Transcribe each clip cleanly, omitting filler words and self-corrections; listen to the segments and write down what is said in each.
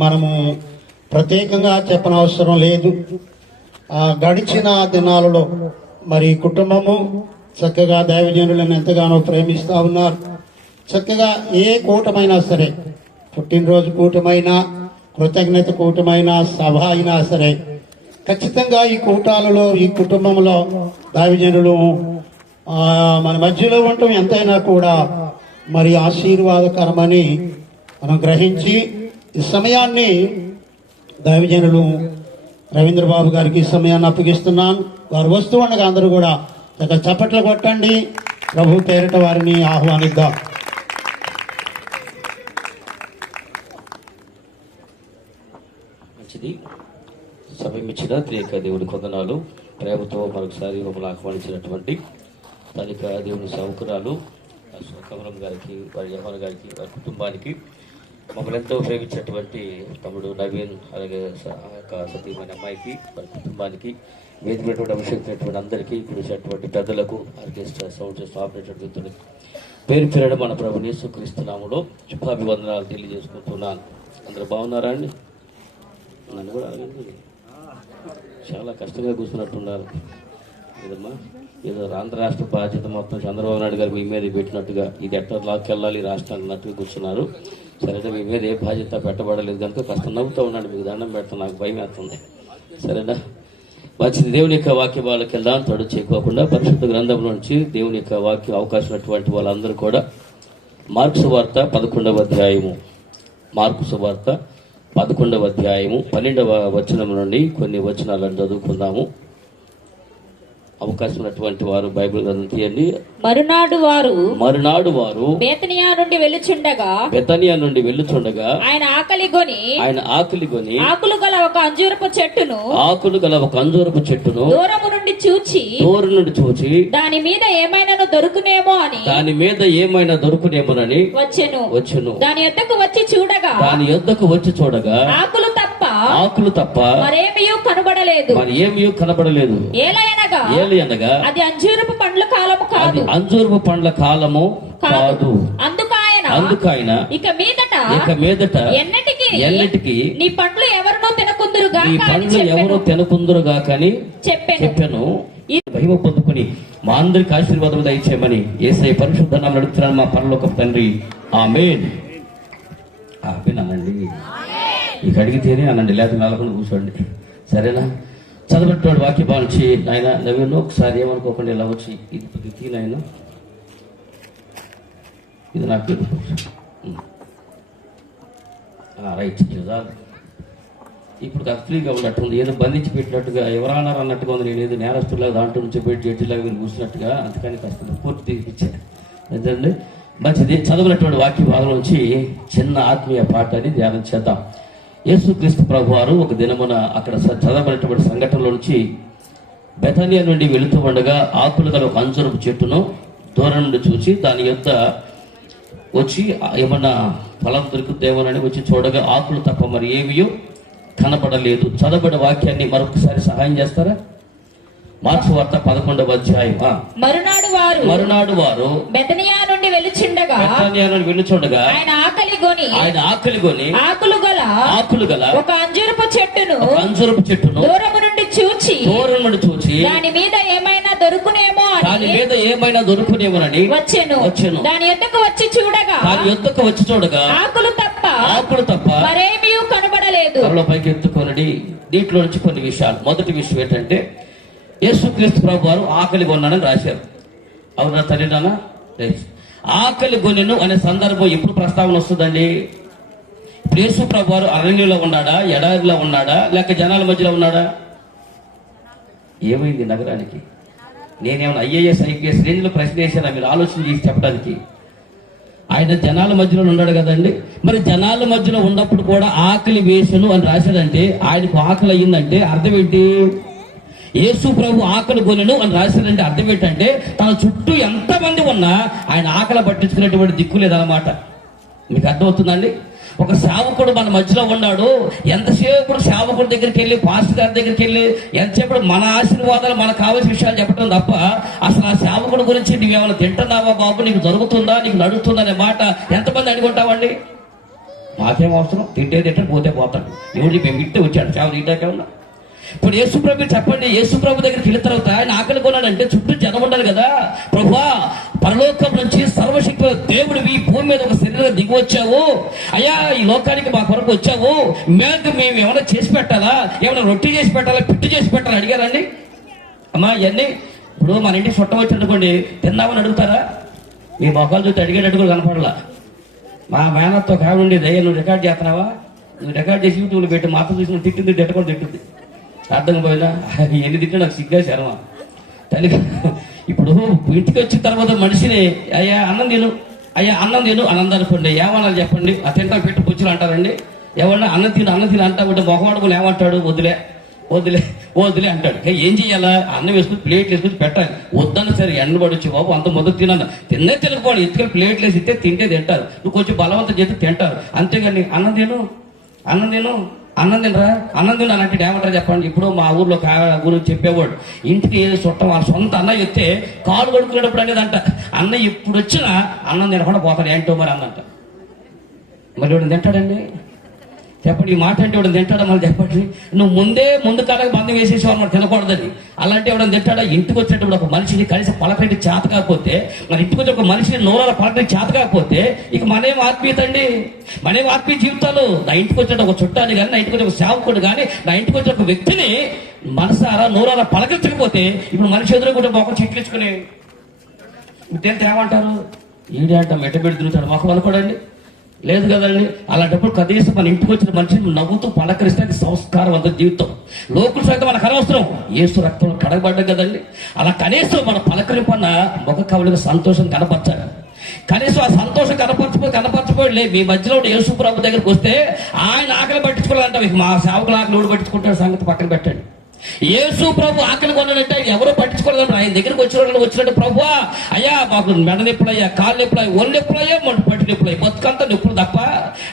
మనము ప్రత్యేకంగా చెప్పనవసరం లేదు. గడిచిన దినాలలో మరి కుటుంబము చక్కగా దైవజనులను ఎంతగానో ప్రేమిస్తూ ఉన్నారు. చక్కగా ఏ కూటమైనా సరే, పుట్టినరోజు కూటమైనా, కృతజ్ఞత కూటమైనా, సభ అయినా సరే, ఖచ్చితంగా ఈ కూటాలలో, ఈ కుటుంబంలో దైవజనులు మన మధ్యలో ఉండటం ఎంతైనా కూడా మరి ఆశీర్వాదకరమని మనం గ్రహించి ఈ సమయాన్ని దైవజనులు రవీంద్రబాబు గారికి ఈ సమయాన్ని అప్పగిస్తున్నాను. వారు వస్తూ ఉండగా అందరూ కూడా చప్పట్లు కొట్టండి. ప్రభు పేరిట వారిని ఆహ్వానిద్దాం. మంచిది. సమయం ఇచ్చిన త్రియేక దేవుడి కొందనాలు. ప్రేమతో మరొకసారి మమ్మల్ని ఆహ్వానించినటువంటి స్థానిక దేవుని సౌకర్యాలు కమలం గారికి, వారి యవ్వన గారికి, వారి కుటుంబానికి, మమ్మల్ని ఎంతో ప్రేమించినటువంటి తమ్ముడు నవీన్, అలాగే సతీమణి అమ్మాయికి, వారి కుటుంబానికి, వేదికటువంటి అభిషేకినటువంటి అందరికీ, ఇక్కడ వచ్చినటువంటి పెద్దలకు, ఆర్కెస్ట్రా సౌండ్ సిస్టమ్ ఆపరేటర్ వ్యక్తులకి పేరు పేరడం మన ప్రభు యేసుక్రీస్తు నామములో శుభాభివందనాలు తెలియజేసుకుంటున్నాను. అందరూ బాగున్నారా అండి? నన్ను కూడా అడగండి. చాలా కష్టంగా కూర్చున్నట్టున్నారు కదమ్మా. ఏదో ఆంధ్ర రాష్ట్ర బాధ్యత మొత్తం చంద్రబాబు నాయుడు గారు మీ మీద పెట్టినట్టుగా ఇది ఎట్లా లాక్కెళ్ళాలి రాష్ట్రాన్ని అన్నట్టుగా కూర్చున్నారు. సరేనా, మీ మీద ఏ బాధ్యత పెట్టబడలేదు కనుక కాస్త నవ్వుతూ ఉన్నాడు. మీకు దండం పెడతాను, నాకు భయం వేస్తుంది. సరేనా, మంచిది. దేవుని యొక్క వాక్య వాళ్ళకి వెళ్దాం. తడు చేయకోకుండా పరిశుద్ధ గ్రంథంలో నుంచి దేవుని యొక్క వాక్యం అవకాశం ఉన్నటువంటి వాళ్ళందరూ కూడా మార్కు సువార్త 11వ అధ్యాయము, మార్కు సువార్త 11వ అధ్యాయము 12వ వచనం నుండి కొన్ని వచనాలను చదువుకుందాము. అవకాశం ఉన్నటువంటి వారు బైబిల్ గ్రంథం తీయండి. మరునాడు వారు బేతనియా నుండి వెళ్ళుచుండగా ఆయన ఆకలి కొని ఆకులు గల ఒక అంజూరపు చెట్టును దూరము నుండి చూచి దాని మీద ఏమైనా దొరుకునేమోనని వచ్చెను. దాని యొద్దకు వచ్చి చూడగా ఆకులు తప్ప మరేమీ కనబడలేదు. ఏలయనగా అది అంజూరపు పండ్ల కాలము కాదు. అందుకైన ఇక మీదట ఎన్నటికి నీ పండ్లు ఎవరు తినకుందురుగా కానీ చెప్పాను. మహిమ పొందుకుని మా అందరికి ఆశీర్వాదం దయచేయమని యేసయ్య పరిశుద్ధ నామములో అడుగుతున్నాను మా పరలోకపు తండ్రి. ఆమేన్. అనండి, ఇక అడిగితేనే అనండి, లేకపోతే నెలకొని కూర్చోండి. సరేనా? చదవటువంటి వాక్య భావించి ఆయన నవీన్ ఒకసారి ఏమనుకోకుండా ఇలా వచ్చి ఇది నాయన, ఇది నాకు రైట్. ఇప్పుడు ఫ్రీగా ఉన్నట్టుంది, ఏదో బంధించి పెట్టినట్టుగా ఎవరన్నారు అన్నట్టుగా ఉంది. నేను ఏదో నేరస్తులా దాంట్లో నుంచి పెట్టి జడ్జిలాగా మీరు కూర్చున్నట్టుగా, అందుకని కాస్త పూర్తి తీర్పించాను. ఎందుకంటే మంచిది. చదవనటువంటి వాక్య భాగం నుంచి చిన్న ఆత్మీయ పాఠాన్ని ధ్యానం చేద్దాం. యేసుక్రీస్తు ప్రభు వారు ఒక దినమున అక్కడ చదవబడినటువంటి సంఘటనలో నుంచి బెతనియా నుండి వెళుతూ ఉండగా ఆకులు గల ఒక అంజూరపు చెట్టును దూరం నుండి చూసి దాని యొద్ద వచ్చి ఏమన్నా ఫలం దొరుకుతుందేమోనని వచ్చి చూడగా ఆకులు తప్ప మరి ఏవియో కనపడలేదు. చదవబడిన వాక్యాన్ని మరొకసారి సహాయం చేస్తారా? మార్కు వార్త 11వ అధ్యాయం. మరునాడు వారు బెతనియా నుండి వెళ్ళుచుండగా ఆయన ఆకలి కొని ఆకులు గల ఒక అంజూరపు చెట్టును దూరము నుండి చూచి దాని మీద ఏమైనా దొరుకునేమోనని వచ్చెను. దాని యొద్దకు వచ్చి చూడగా ఆకులు తప్ప మరేమీ కనబడలేదు. పైకి ఎత్తుకొనడి. దీంట్లో నుంచి కొన్ని విషయాలు. మొదటి విషయం ఏంటంటే యేసుక్రీస్తు ప్రభు వారు ఆకలి కొన్నాడని రాశారు. అవునా తల్లినా? ఆకలి కొనెను అనే సందర్భం ఎప్పుడు ప్రస్తావన వస్తుందండి? ఇప్పుడు యేసు ప్రభు వారు అరణ్యంలో ఉన్నాడా, ఎడారిలో ఉన్నాడా, లేక జనాల మధ్యలో ఉన్నాడా? ఏమైంది నగరానికి? నేనేమైనా IAS IPS రేంజ్లో ప్రశ్న వేసానా మీరు ఆలోచన చేసి చెప్పడానికి? ఆయన జనాల మధ్యలో ఉన్నాడు కదండి. మరి జనాల మధ్యలో ఉన్నప్పుడు కూడా ఆకలి వేసను అని రాశాడంటే ఆయనకు ఆకలి అయ్యిందంటే అర్థం ఏంటి? యేసు ప్రభు ఆకలి కొనెను అని రాశాడంటే అర్థం ఏంటంటే తన చుట్టూ ఎంతమంది ఉన్నా ఆయన ఆకలి పట్టించుకునేటువంటి దిక్కు లేదన్నమాట. మీకు అర్థమవుతుందండి? ఒక సేవకుడు మన మధ్యలో ఉన్నాడు. ఎంతసేపు సేవకుడి దగ్గరికి వెళ్ళి, పాస్టర్ గారి దగ్గరికి వెళ్ళి ఎంతసేపు మన ఆశీర్వాదాలు, మనకు కావాల్సిన విషయాలు చెప్పడం తప్ప అసలు ఆ సేవకుడి గురించి నువ్వేమైనా తింటున్నావా బాబు, నీకు దొరుకుతుందా, నీకు నడుస్తుందా అనే మాట ఎంతమంది అడుగుంటావండి? మాకేం అవసరం, తింటే తింటాడు, పోతే పోతాడు. ఎవరికి మేము ఇంటే వచ్చాడు చావు తింటాకేమన్నా. ఇప్పుడు యేసుప్రభు చెప్పండి, యేసుప్రభు దగ్గరికి వెళ్ళిన తర్వాత ఆయన ఆకలి కొన్నాడంటే చుట్టూ జనం ఉండాలి కదా. ప్రభువా, పరలోకం నుంచి సర్వశక్తి దేవుడివి భూమి మీద ఒక శరీరం దిగి వచ్చావు అయ్యా, ఈ లోకానికి మా కొరకు వచ్చావు, మేము ఏమైనా చేసి పెట్టాలా, ఏమైనా రొట్టి చేసి పెట్టాలా, పిట్టు చేసి పెట్టాలా అడిగారండి అమ్మా. ఇవన్నీ ఇప్పుడు మన ఇంటికి చుట్టం వచ్చిందనుకోండి, తిన్నామని అడుగుతారా? మీ మొక్కలు చూస్తే అడిగేటట్టు కూడా కనపడలా. మా మేనత్తో కావిడ ఉండేది, అయ్యా నువ్వు రికార్డ్ చేస్తున్నావా, నువ్వు రికార్డ్ చేసి యూట్యూబ్లో పెట్టి మాత్రం చూసి తిట్టింది తిట్టకుండా తిట్టింది. అర్థం పోయినా ఎన్ని తింటే నాకు సిగ్గా శరమ తల్లి. ఇప్పుడు ఇంటికి వచ్చిన తర్వాత మనిషిని అయ్యా అన్నం తిను, అయ్యా అన్నం తిను అని అందనుకోండి, ఏమన్నా చెప్పండి, ఆ తింటా పెట్టి పుచ్చులు అంటారండి. ఎవరన్నా అన్నం తిను అంటా ఉంటే మొహమాడుకుని ఏమంటాడు, వదిలే వదిలే వదిలే అంటాడు. ఏం చెయ్యాలా, అన్నం వేసుకుని ప్లేట్లు వేసుకుని పెట్టాలి. వద్దన్న సరే ఎండబడి వచ్చి బాబు అంత మొదలు తినన్నా, తినకపోవాలి, ఎత్తుకొని ప్లేట్లు వేసి ఇస్తే తింటే తింటారు, నువ్వు కొంచెం బలవంతం చేస్తే తింటారు. అంతేగాని అన్నం తిను అన్నం తినరా అన్నం తిను అంటే ఏమంటారు చెప్పండి. ఇప్పుడు మా ఊర్లో గురించి చెప్పేవాడు, ఇంటికి ఏదో చుట్టం వాళ్ళ సొంత అన్న చెప్తే కాలు కొడుకునేటప్పుడు అనేది అంట, అన్న ఇప్పుడు వచ్చినా అన్నం తినకుండా పోతాడు ఏంటో మరి అందంట. మరి వాడు తింటాడండి చెప్పండి, ఈ మాట అంటే ఎవడని తింటాడా మళ్ళీ చెప్పండి. నువ్వు ముందు కాలకు బంధం వేసేసేవాళ్ళు మరి తినకూడదని. అలాంటి ఎవడని తింటాడా? ఇంటికి వచ్చేటప్పుడు ఒక మనిషిని కలిసి పలకటి చేత కాకపోతే, మన ఇంటికి వచ్చి ఒక మనిషిని నోరాల పలకటి చేత కాకపోతే ఇక మనేం ఆత్మీయత అండి, మనేం ఆత్మీయ జీవితాలు. నా ఇంటికి వచ్చిన ఒక చుట్టాన్ని కానీ, నా ఇంటికి వచ్చి ఒక సేవకుడు కానీ, నా ఇంటికి వచ్చిన ఒక వ్యక్తిని మనసారా నోరాల పలకరించకపోతే ఇప్పుడు మనిషి ఎదురుకుంటే మొక్క చెట్లించుకుని తింటే ఏమంటారు, ఈడే అంట మెట్టబెడి తిరుగుతాడు మొక్క అనుకోడండి. లేదు కదండి. అలాంటప్పుడు కనీసం మన ఇంటికి వచ్చిన మనిషిని నవ్వుతూ పలకరిస్తే అది సంస్కారవంత జీవితం. లోకులు సైతం మనకు అనవసరం, యేసు రక్తంలో కడగబడ్డం కదండి. అలా కనీసం మన పలకరింపన్న ముఖ కవులకు సంతోషం కనపరచాలి. కనీసం ఆ సంతోషం కనపరచపోయి మీ మధ్యలో యేసు ప్రభు దగ్గరికి వస్తే ఆయన ఆకలి పట్టించుకోవాలంట. మీకు మా సేవకులు ఆకలి ఎవడు పట్టించుకుంటాడు సంగతి పక్కన పెట్టండి. యేసు ప్రభు ఆకలి కొన్నాడంటే ఆయన ఎవరో పట్టించుకోలేదు. ఆయన దగ్గరికి వచ్చినట్టు ప్రభువా అయ్యా మాకు మెడ నొప్పులయ్యా, కాళ్ళు నొప్పులయ్యా, ఒళ్ళు నొప్పులయ్యా, మన పట్టి నొప్పులయ్యా, బతుకంతా నొప్పులు తప్ప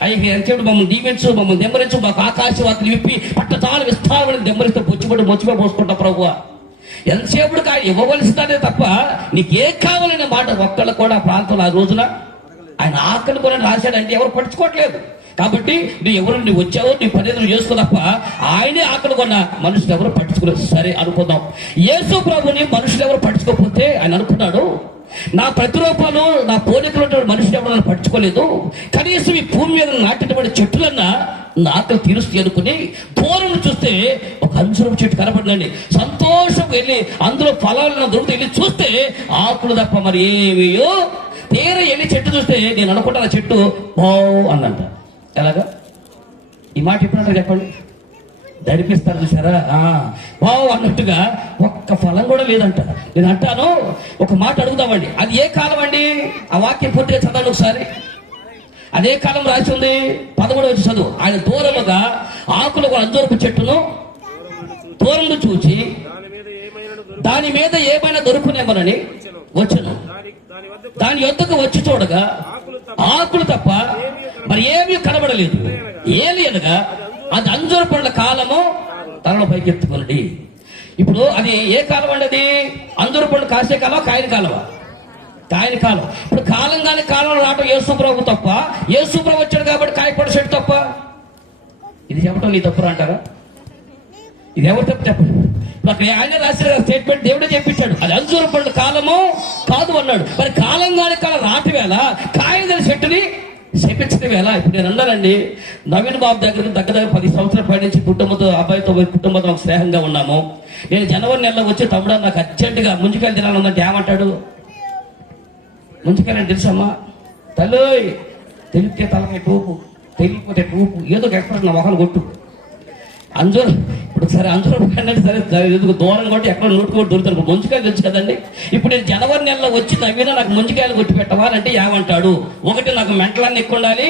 అయ్యి ఎంతసేపు మమ్మల్ని దీవించు, మమ్మల్ని దెమ్మరించు, మాకు ఆకాశవాకులు విప్పి పట్టతాలు విస్తారమైన దెమ్మరిస్తూ మొచ్చిపోయి పోసుకుంటా ప్రభువా. ఎంతసేపుడు ఆయన ఇవ్వవలసిందే తప్ప నీకే కావాలనే మాట ఒక్కళ్ళు కూడా ఆ ప్రాంతంలో ఆ రోజున ఆయన ఆకలి కొనని రాశాడంటే ఎవరు పట్టించుకోవట్లేదు. కాబట్టి నువ్వు వచ్చావో నీ పని నువ్వు చేసుకో తప్ప ఆయనే ఆకలి కొన్న మనుషులు ఎవరు పట్టించుకోలేదు. సరే అనుకుందాం, యేసు ప్రభుని మనుషులు ఎవరు పట్టించుకోకపోతే ఆయన అనుకున్నాడు, నా ప్రతిరూపాలు నా పోలికలు మనుషులు ఎవరు నన్ను పట్టించుకోలేదు, కనీసం ఈ భూమి మీద నాటినటువంటి చెట్టులన్నా నా ఆకలి తీరుస్తుంది అనుకుని దూరం చూస్తే ఒక అంజూరపు చెట్టు కనపడిందండి. సంతోషం వెళ్ళి అందులో ఫలాలను దొరుకుతూ వెళ్ళి చూస్తే ఆకులు తప్ప మరి ఏమేయో. తీర వెళ్ళి చెట్టు చూస్తే నేను అనుకుంటాను ఆ చెట్టు బావు అందంట. ఎలాగా ఈ మాట ఎప్పుడంటారు చెప్పండి, దడిపిస్తారు చూసారా, బావు అన్నట్టుగా ఒక్క ఫలం కూడా లేదంట. నేను అంటాను ఒక మాట అడుగుదామండి, అది ఏ కాలం అండి? ఆ వాక్యం పూర్తిగా చదవండి ఒకసారి. అదే కాలం రాసి ఉంది 11వ చదువు. ఆయన దూరముగా ఆకులు అంజూరపు చెట్టును దూరంలో చూచి దాని మీద ఏమైనా దొరుకునేమోనని వచ్చును. దాని యొద్దకు వచ్చి చూడగా ఆకులు తప్ప మరి ఏమీ కనబడలేదు. ఏలి అనగా అది అంజూర పండ్ల కాలము తనలో పైకెత్తుకునండి. ఇప్పుడు అది ఏ కాలం అండి? అది అంజూర పండ్లు కాసే కాలం, కాయని కాలమా? కాయని కాలం. ఇప్పుడు కాలం కాని కాలంలో రావటం యేసు ప్రభు తప్ప, యేసు ప్రభు వచ్చాడు కాబట్టి కాయపడి చెట్టు తప్ప. ఇది చెప్పడం నీ తప్పురా అంటారా? ఇది ఎవరు తప్పు చెప్పండి. అక్కడ ఆయన రాసిన స్టేట్మెంట్ దేవుడే చెప్పించాడు, అది అంజూర పండ్ల కాలము కాదు అన్నాడు. మరి కాలం కాని కాలం రాటి వేళ కాయని చెట్టుని శపించడం వేళ. ఇప్పుడు నేను అన్నానండి, నవీన్ బాబు దగ్గర 10 సంవత్సరాల పై నుంచి కుటుంబంతో కుటుంబంతో స్నేహంగా ఉన్నాము. నేను జనవరి నెలలో వచ్చి తమ్ముడు నాకు అర్జెంటుగా ముంజికాయలు తినాలంటే ఏమంటాడు? ముంజికాయలు తెలుసమ్మా తల్లి, తెలిపితే తలకాయ టూపు, తెలియకపోతే టూపు, ఏదో ఒక ఎక్స్ప్రెషన్ నా మొహాలు కొట్టు. అంజూర ఇప్పుడు సరే అంజూర పండు సరే ఎందుకు దూరం కొట్టి ఎక్కడ నోటుకోటి దొరుకుతాను, ముంజికాయలు తెలుసు కదండి. ఇప్పుడు నేను జనవరి నెలలో వచ్చి నవ్వినా నాకు ముంజికాయలు కొట్టి పెట్టవాలంటే ఏమంటాడు? ఒకటి నాకు మెంటలన్నీ ఎక్కువ ఉండాలి.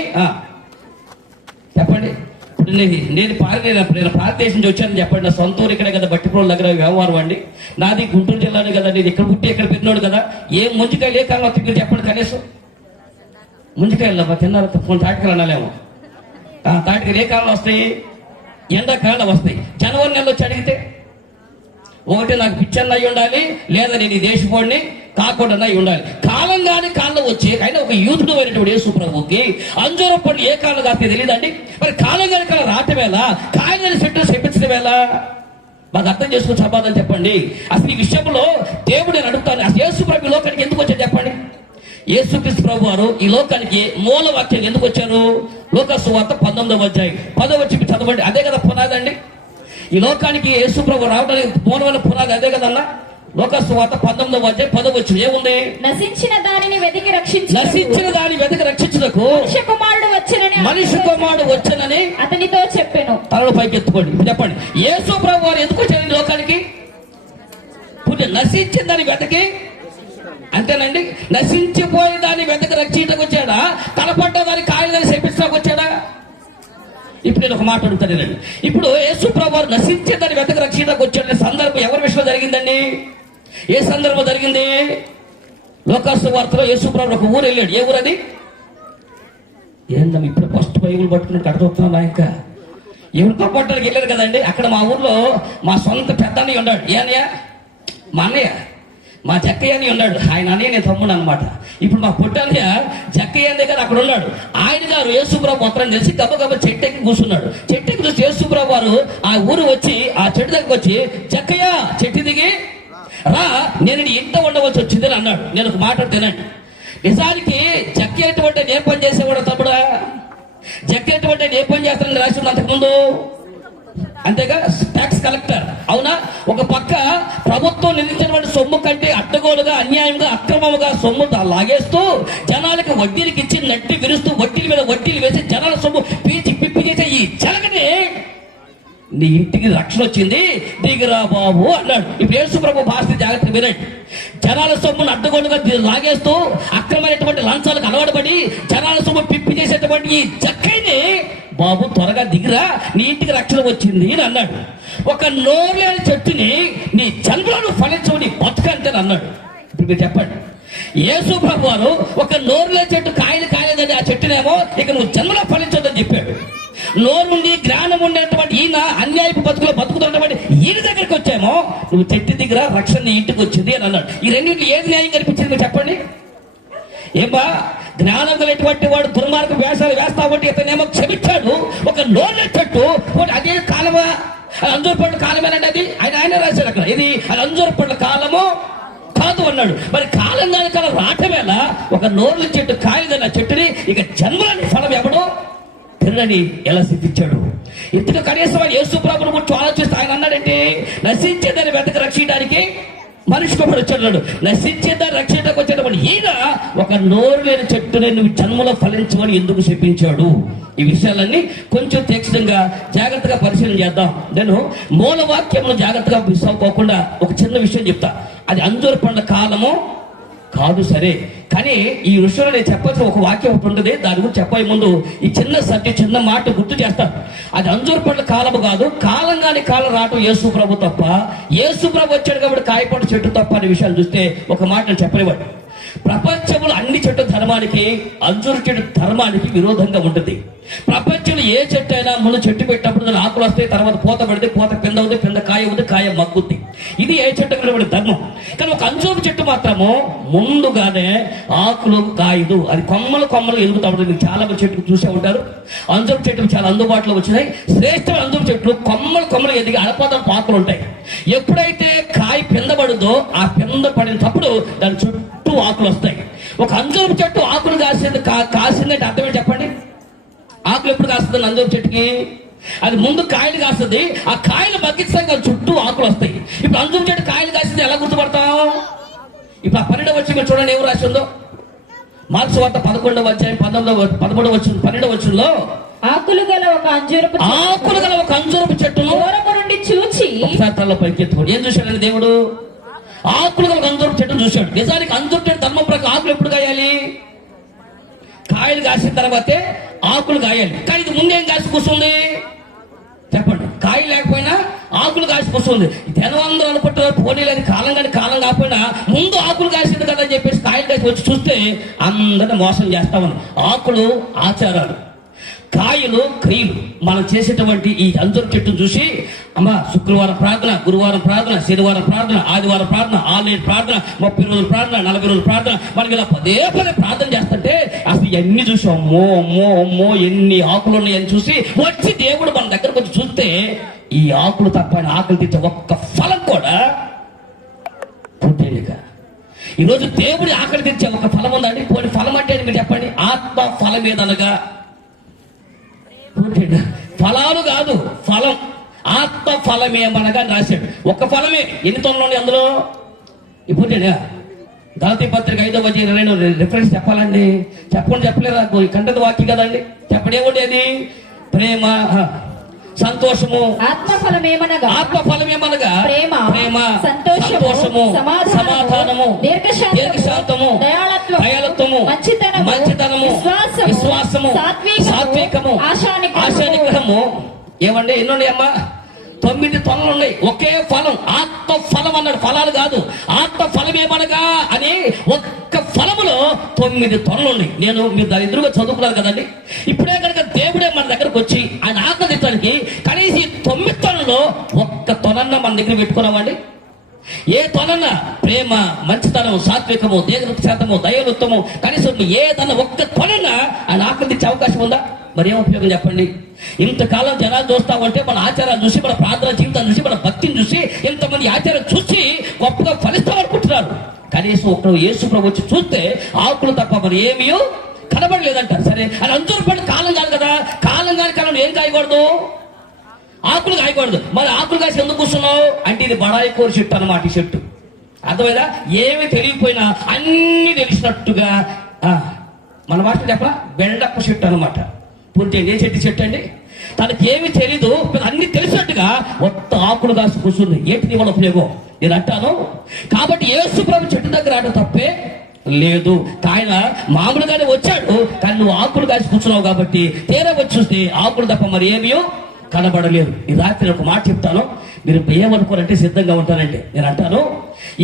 చెప్పండి. ఇప్పుడు నేను భారతదేశం నుంచి వచ్చానని చెప్పండి. నా సొంత ఊరు ఇక్కడే కదా, బట్టిప్రోల దగ్గర వ్యవహారం అండి. నాది గుంటూరు జిల్లానే కదా, నేను ఇక్కడ పుట్టి ఇక్కడ పెట్టినాడు కదా. ఏ ముంజికాయలు ఏ కాలంలో తిరిగి చెప్పండి. కనీసం ముంజికాయలు తిన్నారు తాటికాయలు అనాలేమో. తాటికాయలు ఏ కాలంలో వస్తాయి? ఎండాకాలం వస్తాయి. జనవరి నెలలో వచ్చి అడిగితే ఒకటి నాకు పిచ్చన్న అయి ఉండాలి, లేదా నేను ఈ దేశపోడిని, కాకుండా ఉండాలి. కాలం కాని కాలం వచ్చి అయినా ఒక యూతుడు అయినటువంటి యేసు ప్రభువుకి అంజూరం పండు ఏ కాలం కాస్తే తెలియదండి. మరి కాలం కాని కాలం రావటం వేళ కాయలని చెట్టు చెప్పించడం వేళ మాకు అర్థం చేసుకుని సమాధానం చెప్పండి. అసలు ఈ విషయంలో దేవుడు నేను అడుగుతాను, అసలు యేసు ప్రభు ఈ లోకానికి ఎందుకు వచ్చాడు చెప్పండి. యేసుక్రీస్తు ప్రభు వారు ఈ లోకానికి మూల వాక్యం ఎందుకు వచ్చారు? లోకాసు వార్త 19వ అధ్యాయం 10వ వచనం చదవండి. అదే కదా పునాది అండి. ఈ లోకానికి యేసు ప్రభు రావడానికి మూలమైన పునాది అదే కదన్నా. లోకాసు వార్త 19వ అధ్యాయం 10వ వచనం ఏముంది? నశించిన దానిని వెతికి రక్షించు, నశించిన దాని వెతికి రక్షించుటకు మనిషి కుమారుడు వచ్చనని అతనితో చెప్పాను. తలలో పైకి ఎత్తుకోండి. ఇప్పుడు చెప్పండి, యేసు ప్రభు వారు ఎందుకు వచ్చారు ఈ లోకానికి? నశించిన దాన్ని వెతకి, అంతేనండి. నశించిపోయే దాన్ని వెతక రక్షించడానికి వచ్చాడా? కనపడ్డ దాన్ని కాయలని చేపించడానికి వచ్చాడా? ఇప్పుడు నేను ఒక మాట అడుగుతానండి. ఇప్పుడు యేసు ప్రభు వారు నశించే దాన్ని వెతక రక్షించడానికి వచ్చాడనే సందర్భం ఎవరి విషయంలో జరిగిందండి? ఏ సందర్భం జరిగింది? లోకాసు వార్తలో యేసు ప్రభు ఒక ఊరు వెళ్ళాడు. ఏ ఊరు అది? ఏందమ్మా ఇప్పుడు ఫస్ట్ బైబుల్ పట్టుకుని కట్టుతున్నాను ఇంకా ఎవరు కాపాడడానికి వెళ్ళారు కదండి. అక్కడ మా ఊర్లో మా సొంత పెద్ద అన్నయ్య ఉన్నాడు. ఏ అన్నయ్య? మా అన్నయ్య, మా జక్కయ్య అని ఉన్నాడు. ఆయన అన్నయ్య నేను తమ్ముడు అనమాట. ఇప్పుడు మా పొట్టన్నయ్య జక్కయ్య అనే కదా అక్కడ ఉన్నాడు. ఆయన గారు యేసుప్రభు ఉత్తరం తెలిసి గబగబ చెట్టు ఎక్కి కూర్చున్నాడు. చెట్టు ఎక్కి చూసి యేసుప్రభు వారు ఆ ఊరు వచ్చి ఆ చెట్టు దగ్గరకు వచ్చి, జక్కయ్య చెట్టు దిగి రా, నేను నీ ఇంట ఉండవలసి వచ్చిందని అన్నాడు. నేను ఒక మాట తినండి. నిజానికి జక్కయ్య ఎటువంటి ఏ పని చేసేవాడు తమ్ముడా? జక్కయ్య ఎటువంటి ఏ పని చేస్తానని రాసి ఉంది అంతకుముందు, అంతేగా ట్యాక్స్ కలెక్టర్. అవునా? ఒక పక్క ప్రభుత్వం నిలిచినటువంటి సొమ్ము కంటే అడ్డగోలుగా అన్యాయంగా అక్రమంగా సొమ్ము లాగేస్తూ జనాలకు వడ్డీలకు ఇచ్చి నట్టి విరుస్తూ వడ్డీల మీద వడ్డీలు వేసి జనాల సొమ్ము పీచి పిప్పి చేసే ఈ జలగని నీ ఇంటికి రక్షణ వచ్చింది, దిగిరా బాబు అన్నాడు. ఇప్పుడు యేసు ప్రభు భాష జాగ్రత్త వినండి. జనాల సొమ్మును అడ్డగోలుగా లాగేస్తూ అక్రమైనటువంటి లంచాలకు అలవాటుపడి జనాల సొమ్ము పిప్పి చేసేటువంటి ఈ జక్కైని బాబు త్వరగా దిగిరా, నీ ఇంటికి రక్షణ వచ్చింది అని అన్నాడు. ఒక నోరులేని చెట్టుని నీ జన్మలను ఫలించవు, నీ బతుకంతే అన్నాడు. ఇప్పుడు మీరు చెప్పండి, యేసు ప్రభు వారు ఒక నోరులేని చెట్టు కాయలు కాయలేదని ఆ చెట్టునేమో ఇక నువ్వు జన్మలో ఫలించొద్దని చెప్పాడు. నోరుండి జ్ఞానం ఉండేటువంటి ఈయన అన్యాయపు బతుకులో బతుకుతున్నటువంటి ఈయన దగ్గరికి వచ్చామో నువ్వు చెట్టు దగ్గర రక్షణ నీ ఇంటికి వచ్చింది అని అన్నాడు. ఈ రెండింటికి ఏది న్యాయం కనిపించింది మీరు చెప్పండి. ఏమా జ్ఞానం కలిగినటువంటి వాడు దుర్మార్గ వేషాలు వేస్తా ఉంటే ఇతనేమో క్షమించాడు. ఒక నోరు చెట్టు అదే కాలమా? అది అంజూరు పండ్ల కాలమేనండి. అది ఆయన రాశాడు అక్కడ. ఇది అది అంజూరు పండ్ల కాలము కాదు అన్నాడు. మరి కాలం కాని కాలం రాటమేళ ఒక నోర్ల చెట్టు కాయదన్న చెట్టుని ఇక జన్మలని ఫలం ఎవడో తినని ఎలా సిద్ధించాడు. ఇంతకు కనీసం యేసు ప్రభువును గురించి ఆలోచిస్తే ఆయన అన్నాడంటే నశించేదాన్ని వెతక రక్షించడానికి మనిషి కూడా వచ్చాడు. నశించేదాన్ని రక్షించడానికి వచ్చేటప్పుడు ఈయన ఒక నోరు లేని చెట్టుని నువ్వు జన్మలో ఫలించమని ఎందుకు చెప్పించాడు? ఈ విషయాలన్నీ కొంచెం తీక్షణంగా జాగ్రత్తగా పరిశీలన చేద్దాం. నేను మూలవాక్యంలో జాగ్రత్తగా మిస్ అవ్వకుండా ఒక చిన్న విషయం చెప్తా. అది అంజూరు పండ్ల కాలము కాదు, సరే, కానీ ఈ విషయంలో నేను చెప్పాల్సిన ఒక వాక్యం ఒకటి ఉంటుంది. దాని గురించి చెప్పే ముందు ఈ చిన్న సబ్జెక్ట్ చిన్న మాట గుర్తు చేస్తాను. అది అంజూరు పండ్ల కాలము కాదు, కాలం కాని కాలం రావటం యేసు ప్రభు తప్ప, యేసు ప్రభు వచ్చాడు కాబట్టి కాయపండు చెట్టు తప్ప అనే విషయాలు చూస్తే ఒక మాట నేను చెప్పలేవాడు. ప్రపంచంలో అన్ని చెట్టు ధర్మానికి అంజూరు చెట్టు ధర్మానికి విరోధంగా ఉంటుంది. ప్రపంచంలో ఏ చెట్టు అయినా ముందు చెట్టు పెట్టినప్పుడు దాని ఆకులు వస్తాయి, తర్వాత పూత పడితే పూత పింద ఉంది, పింద కాయ ఉంది, కాయ మగ్గుద్ది. ఇది ఏ చెట్టు కూడా ధర్మం. కానీ ఒక అంజూరు చెట్టు మాత్రము ముందుగానే ఆకులు కాయదు, అది కొమ్మలు కొమ్మలు ఎదుగుతా ఉంటుంది. చాలా మంది చెట్లు చూసే ఉంటారు. అంజూరు చెట్లు చాలా అందుబాటులో వచ్చినాయి. శ్రేష్టమైన అంజూరు చెట్లు కొమ్మలు కొమ్మలు ఎదిగి అడపాదం ఆకులు ఉంటాయి. ఎప్పుడైతే కాయ పిందపడుదో ఆ పింద పడినప్పుడు దాని చుట్టూ ఆకులు వస్తాయి. ఒక అంజూరు చెట్టు ఆకులు కాసిందంటే అర్థమే చెప్పండి. ఆకులు ఎప్పుడు కాస్తుంది అంజూరు చెట్టుకి? అది ముందు కాయలు కాస్తుంది. ఆ కాయలు బగ్గించడానికి చుట్టూ ఆకులు వస్తాయి. ఇప్పుడు అంజూరు చెట్టు కాయలు కాసింది ఎలా గుర్తుపడతాం? ఇప్పుడు ఆ 12వ వచనం చూడండి, ఏం రాసి ఉందో. మార్క్స్ వార్త 11వ అధ్యాయం 13వ వచనం 12వ వచనంలో ఆకులు గల ఒక అంజూరపు చెట్టును దూరము నుండి చూచి ఒకసారి తల పైకి ఎత్తుకోండి. ఏం చూశాడండి దేవుడు? ఆకులు గల అంజూరపు చెట్టును చూశాడు. నిజానికి అంజూరపు చెట్టు ధర్మం ప్రకారం ఆకులు ఎప్పుడు కాయాలి? కాయలు కాసిన తర్వాతే ఆకులు కాయాలి. కానీ ఇది ముందేం కాసి కూర్చుంది చెప్పండి? కాయలు లేకపోయినా ఆకులు కాసి కూర్చుంది. జనం అనుకుంటారు పోనీ లేదు, కాలం కానీ కాలం కాకపోయినా ముందు ఆకులు కాసింది కదా అని చెప్పేసి కాయలు కాసి వచ్చి చూస్తే అందరిని మోసం చేస్తామని. ఆకులు ఆచారాలు, కాయలు క్రియలు. మనం చేసేటువంటి ఈ అంజూరపు చెట్టును చూసి అమ్మా శుక్రవారం ప్రార్థన, గురువారం ప్రార్థన, శనివారం ప్రార్థన, ఆదివారం ప్రార్థన, 6 ప్రార్థన, 30 రోజులు ప్రార్థన, 40 రోజులు ప్రార్థన, మనకి ఇలా పదే ప్రార్థన చేస్తుంటే అసలు ఎన్ని చూసి అమ్మో అమ్మో అమ్మో ఎన్ని ఆకులు ఉన్నాయని చూసి వచ్చి దేవుడు మన దగ్గరకు వచ్చి చూస్తే ఈ ఆకులు తప్ప ఆయన ఆకులు తెచ్చే ఒక్క ఫలం కూడా పుట్టేనిక. ఈరోజు దేవుడి ఆకలి తెచ్చే ఒక ఫలం ఉందండి. పోనీ ఫలం అంటే మీరు చెప్పండి. ఆత్మ ఫలం ఏదనగా ఫలాలు కాదు, ఫలం. ఆత్మ ఫలమేమనగా రాశాడు. ఒక్క ఫలమే. ఎన్ని తొనలు ఉన్నాయి అందులో? ఇప్పుడు గలతీ పత్రిక 5వ అధ్యాయం 22 రిఫరెన్స్ చెప్పాలండి. చెప్పలేదా? కంటది వాక్యం కదండి. చెప్పడేమిటి అది? ప్రేమ, సంతోషము. ఆత్మఫలమేమనగా ప్రేమ, సంతోషము, సమాధానము, దీర్ఘశాంతము, దయాళత్వము, మంచితనము, విశ్వాసము, సాత్వికము, ఆశానిగ్రహము. ఏమండి ఎన్నున్నాయి అమ్మా? 9 తొనలు ఉన్నాయి. ఒకే ఫలం, ఆత్మ ఫలం అన్నాడు. ఫలాలు కాదు, ఆత్మ ఫలమేమనగా అని ఒక్క ఫలములో 9 తొనలు ఉన్నాయి. మీరు దాని ఎదురుగా చదువుకున్నారు కదండి. ఇప్పుడే కనుక దేవుడే మన దగ్గరకు వచ్చి ఆయన ఆకలించడానికి కనీసం ఈ 9 తొనలో ఒక్క తొనన్న మన దగ్గర పెట్టుకున్నామండి. ఏ తొనన్న ప్రేమ, మంచితనం, సాత్వికము, దీర్ఘశాంతము, దయాళుత్వము, కనీసం ఏదన్నా ఒక్క తొనన్న ఆయన ఆకలించే అవకాశం ఉందా? మరి ఏం ఉపయోగం చెప్పండి? ఇంతకాలం జనాలు చూస్తా ఉంటే మన ఆచారాలు చూసి, మన ప్రార్థన జీవితాన్ని చూసి, మన భక్తిని చూసి, ఇంతమంది ఆచారాలు చూసి గొప్పగా ఫలిస్తామనుకుంటున్నారు. కనీసం ఒకరు యేసు ప్రభు వచ్చి చూస్తే ఆకులు తప్ప మరి ఏమీ కనబడలేదంట. సరే, అది అంజూరు పండు కాలం కాదు కదా. కాలం కాని కాలం ఏం కాయకూడదు? ఆకులు కాయకూడదు. మరి ఆకులు కాసి ఎందుకు కూర్చున్నావు అంటే ఇది బడాయి కోరి చెట్టు అన్నమాట. ఈ చెట్టు అర్థమైనా? ఏమి తెలియకపోయినా అన్ని తెలిసినట్టుగా మన భాష చెప్పరా, బెండప్ప చెట్టు అనమాట. పూర్తి ఏ చెట్టు అండి? తనకి ఏమి తెలీదు, అన్ని తెలిసినట్టుగా మొత్తం ఆకులు కాసి కూర్చుంది. ఏంటి నీ వల్ల ఉపయోగం? నేను అంటాను. కాబట్టి యేసు ప్రభు చెట్టు దగ్గర ఆట తప్పే లేదు. ఆయన మామూలుగానే వచ్చాడు, కానీ నువ్వు ఆకులు కాసి కూర్చున్నావు కాబట్టి తీరా వచ్చి చూస్తే ఆకులు తప్ప మరి ఏమీ కనబడలేదు. ఈ రాత్రి ఒక మాట చెప్తాను, మీరు ఏమనుకోరంటే సిద్ధంగా ఉంటానండి. నేను అంటాను,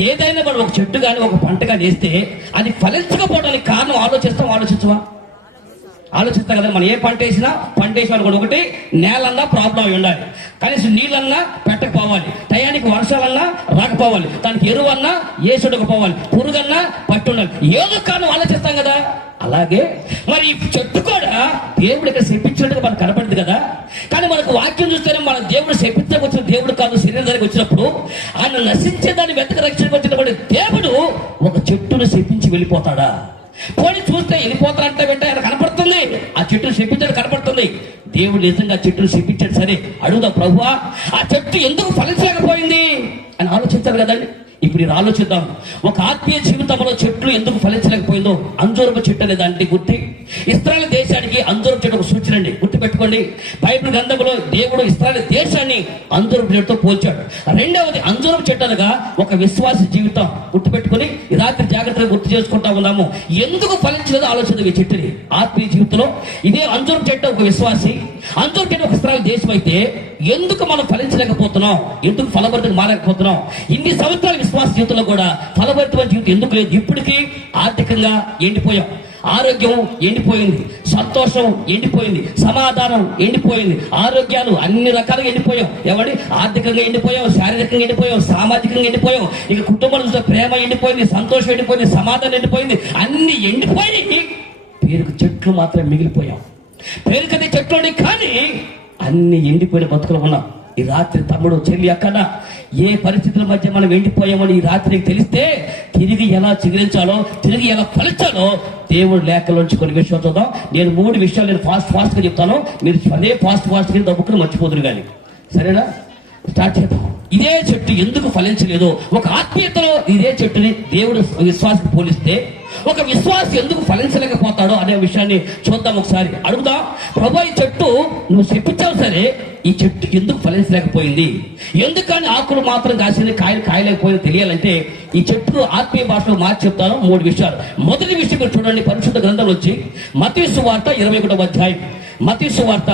ఏదైనా మనం ఒక చెట్టు కానీ ఒక పంట కానీ వేస్తే అది ఫలించకపోవడానికి కారణం ఆలోచిస్తాం కదా. మనం ఏ పంట వేసినా కూడా ఒకటి నేలన్నా ప్రాబ్లం అయి ఉండాలి, కనీసం నీళ్ళన్నా పెట్టకపోవాలి, టయానికి వర్షాలన్నా రాకపోవాలి, దానికి ఎరువన్నా ఏసుడకపోవాలి, పురుగన్నా పట్టు ఉండాలి. ఏదో కారణం ఆలోచిస్తాం కదా. అలాగే మరి ఈ చెట్టు కూడా దేవుడు ఇక్కడ శపించినట్టుగా మనకు కనపడింది కదా. కానీ మనకు వాక్యం చూస్తేనే మన దేవుడు శపించడానికి వచ్చిన దేవుడు కాదు. శరీరం దగ్గరికి వచ్చినప్పుడు ఆయన నశించే దాన్ని వెతక రక్షణకు వచ్చినప్పుడు దేవుడు ఒక చెట్టును శపించి వెళ్ళిపోతాడా? పోనీ చూస్తే వెళ్ళిపోతారంటే వెంట ఆయన కనపడుతుంది, ఆ చెట్టును శపించడం కనపడుతుంది. దేవుడు నిజంగా చెట్టును శపించాడు. సరే అడుగుదాం, ప్రభువా ఆ చెట్టు ఎందుకు ఫలించలేకపోయింది అని ఆలోచించారు కదండి. ఇప్పుడు ఇది ఆలోచిద్దాం. ఒక ఆత్మీయ జీవితంలో చెట్లు ఎందుకు ఫలించలేకపోయిందో. అంజూరపు చెట్టు అనే దానికి గుర్తి ఇశ్రాయేలు దేశానికి అంజూరపు చెట్టు ఒక సూచన అండి. గుర్తుపెట్టుకోండి, బైబిల్ గ్రంథంలో దేవుడు ఇశ్రాయేలు దేశాన్ని అంజూరపు చెట్టుతో పోల్చాడు. రెండవది అంజూరపు చెట్టు అనగా ఒక విశ్వాస జీవితం. గుర్తుపెట్టుకుని ఈ రాత్రి జాగ్రత్తగా గుర్తు చేసుకుంటా ఉన్నాము. ఎందుకు ఫలించలేదో ఆలోచన. ఈ చెట్టుని ఆత్మీయ జీవితంలో ఇదే అంజూరపు చెట్టు ఒక విశ్వాసి, అంజూరపు చెట్టు ఒక ఇశ్రాయేలు దేశం అయితే ఎందుకు మనం ఫలించలేకపోతున్నాం? ఎందుకు ఫలభరితంగా మారలేకపోతున్నాం? ఇన్ని సంవత్సరాల విశ్వాస జీవితంలో కూడా ఫలభరితమైన జీవితం ఎందుకు లేదు? ఇప్పటికీ ఆర్థికంగా ఎండిపోయాం, ఆరోగ్యం ఎండిపోయింది, సంతోషం ఎండిపోయింది, సమాధానం ఎండిపోయింది, ఆరోగ్యాలు అన్ని రకాలుగా ఎండిపోయాం. ఎవరి ఆర్థికంగా ఎండిపోయాం, శారీరకంగా ఎండిపోయాం, సామాజికంగా ఎండిపోయాం. ఇక కుటుంబంలో ప్రేమ ఎండిపోయింది, సంతోషం ఎండిపోయింది, సమాధానం ఎండిపోయింది, అన్ని ఎండిపోయి పేరుకు చెట్లు మాత్రం మిగిలిపోయాం. పేరుకది చెట్లు కానీ అన్ని ఎండిపోయిన బతుకులు ఉన్నాం. ఈ రాత్రి తమ్ముడు, చెల్లి, అక్కడ ఏ పరిస్థితుల మధ్య మనం ఎండిపోయామని ఈ రాత్రికి తెలిస్తే తిరిగి ఎలా చిగురించాలో, తిరిగి ఎలా ఫలించాలో దేవుడు లేఖలోంచి కొన్ని విషయాలు చూద్దాం. నేను 3 విషయాలు నేను ఫాస్ట్ గా చెప్తాను. మీరు అదే ఫాస్ట్ గా దబ్బుకుని మర్చిపోదురు కానీ, సరేనా? స్టార్ట్ చేద్దాం. ఇదే చెట్టు ఎందుకు ఫలించలేదు? ఒక ఆత్మీయతలో ఇదే చెట్టుని దేవుడు విశ్వాసానికి పోలిస్తే ఒక విశ్వాసం ఎందుకు ఫలించలేకపోతాడో అనే విషయాన్ని చూద్దాం. ఒకసారి అడుగుదాం, ప్రభు ఈ చెట్టు నువ్వు చెప్పించావు సరే, ఈ చెట్టు ఎందుకు ఫలించలేకపోయింది? ఎందుకని ఆకులు మాత్రం కాసింది, కాయలు కాయలేకపోయింది తెలియాలంటే ఈ చెట్టు ఆత్మీయ భాషలో మార్చి చెప్తాను. 3 విషయాలు. మొదటి విషయం మీరు చూడండి, పరిశుద్ధ గ్రంథంలో వచ్చి మత్తయి సువార్త 21వ అధ్యాయం. మత్తయి సువార్త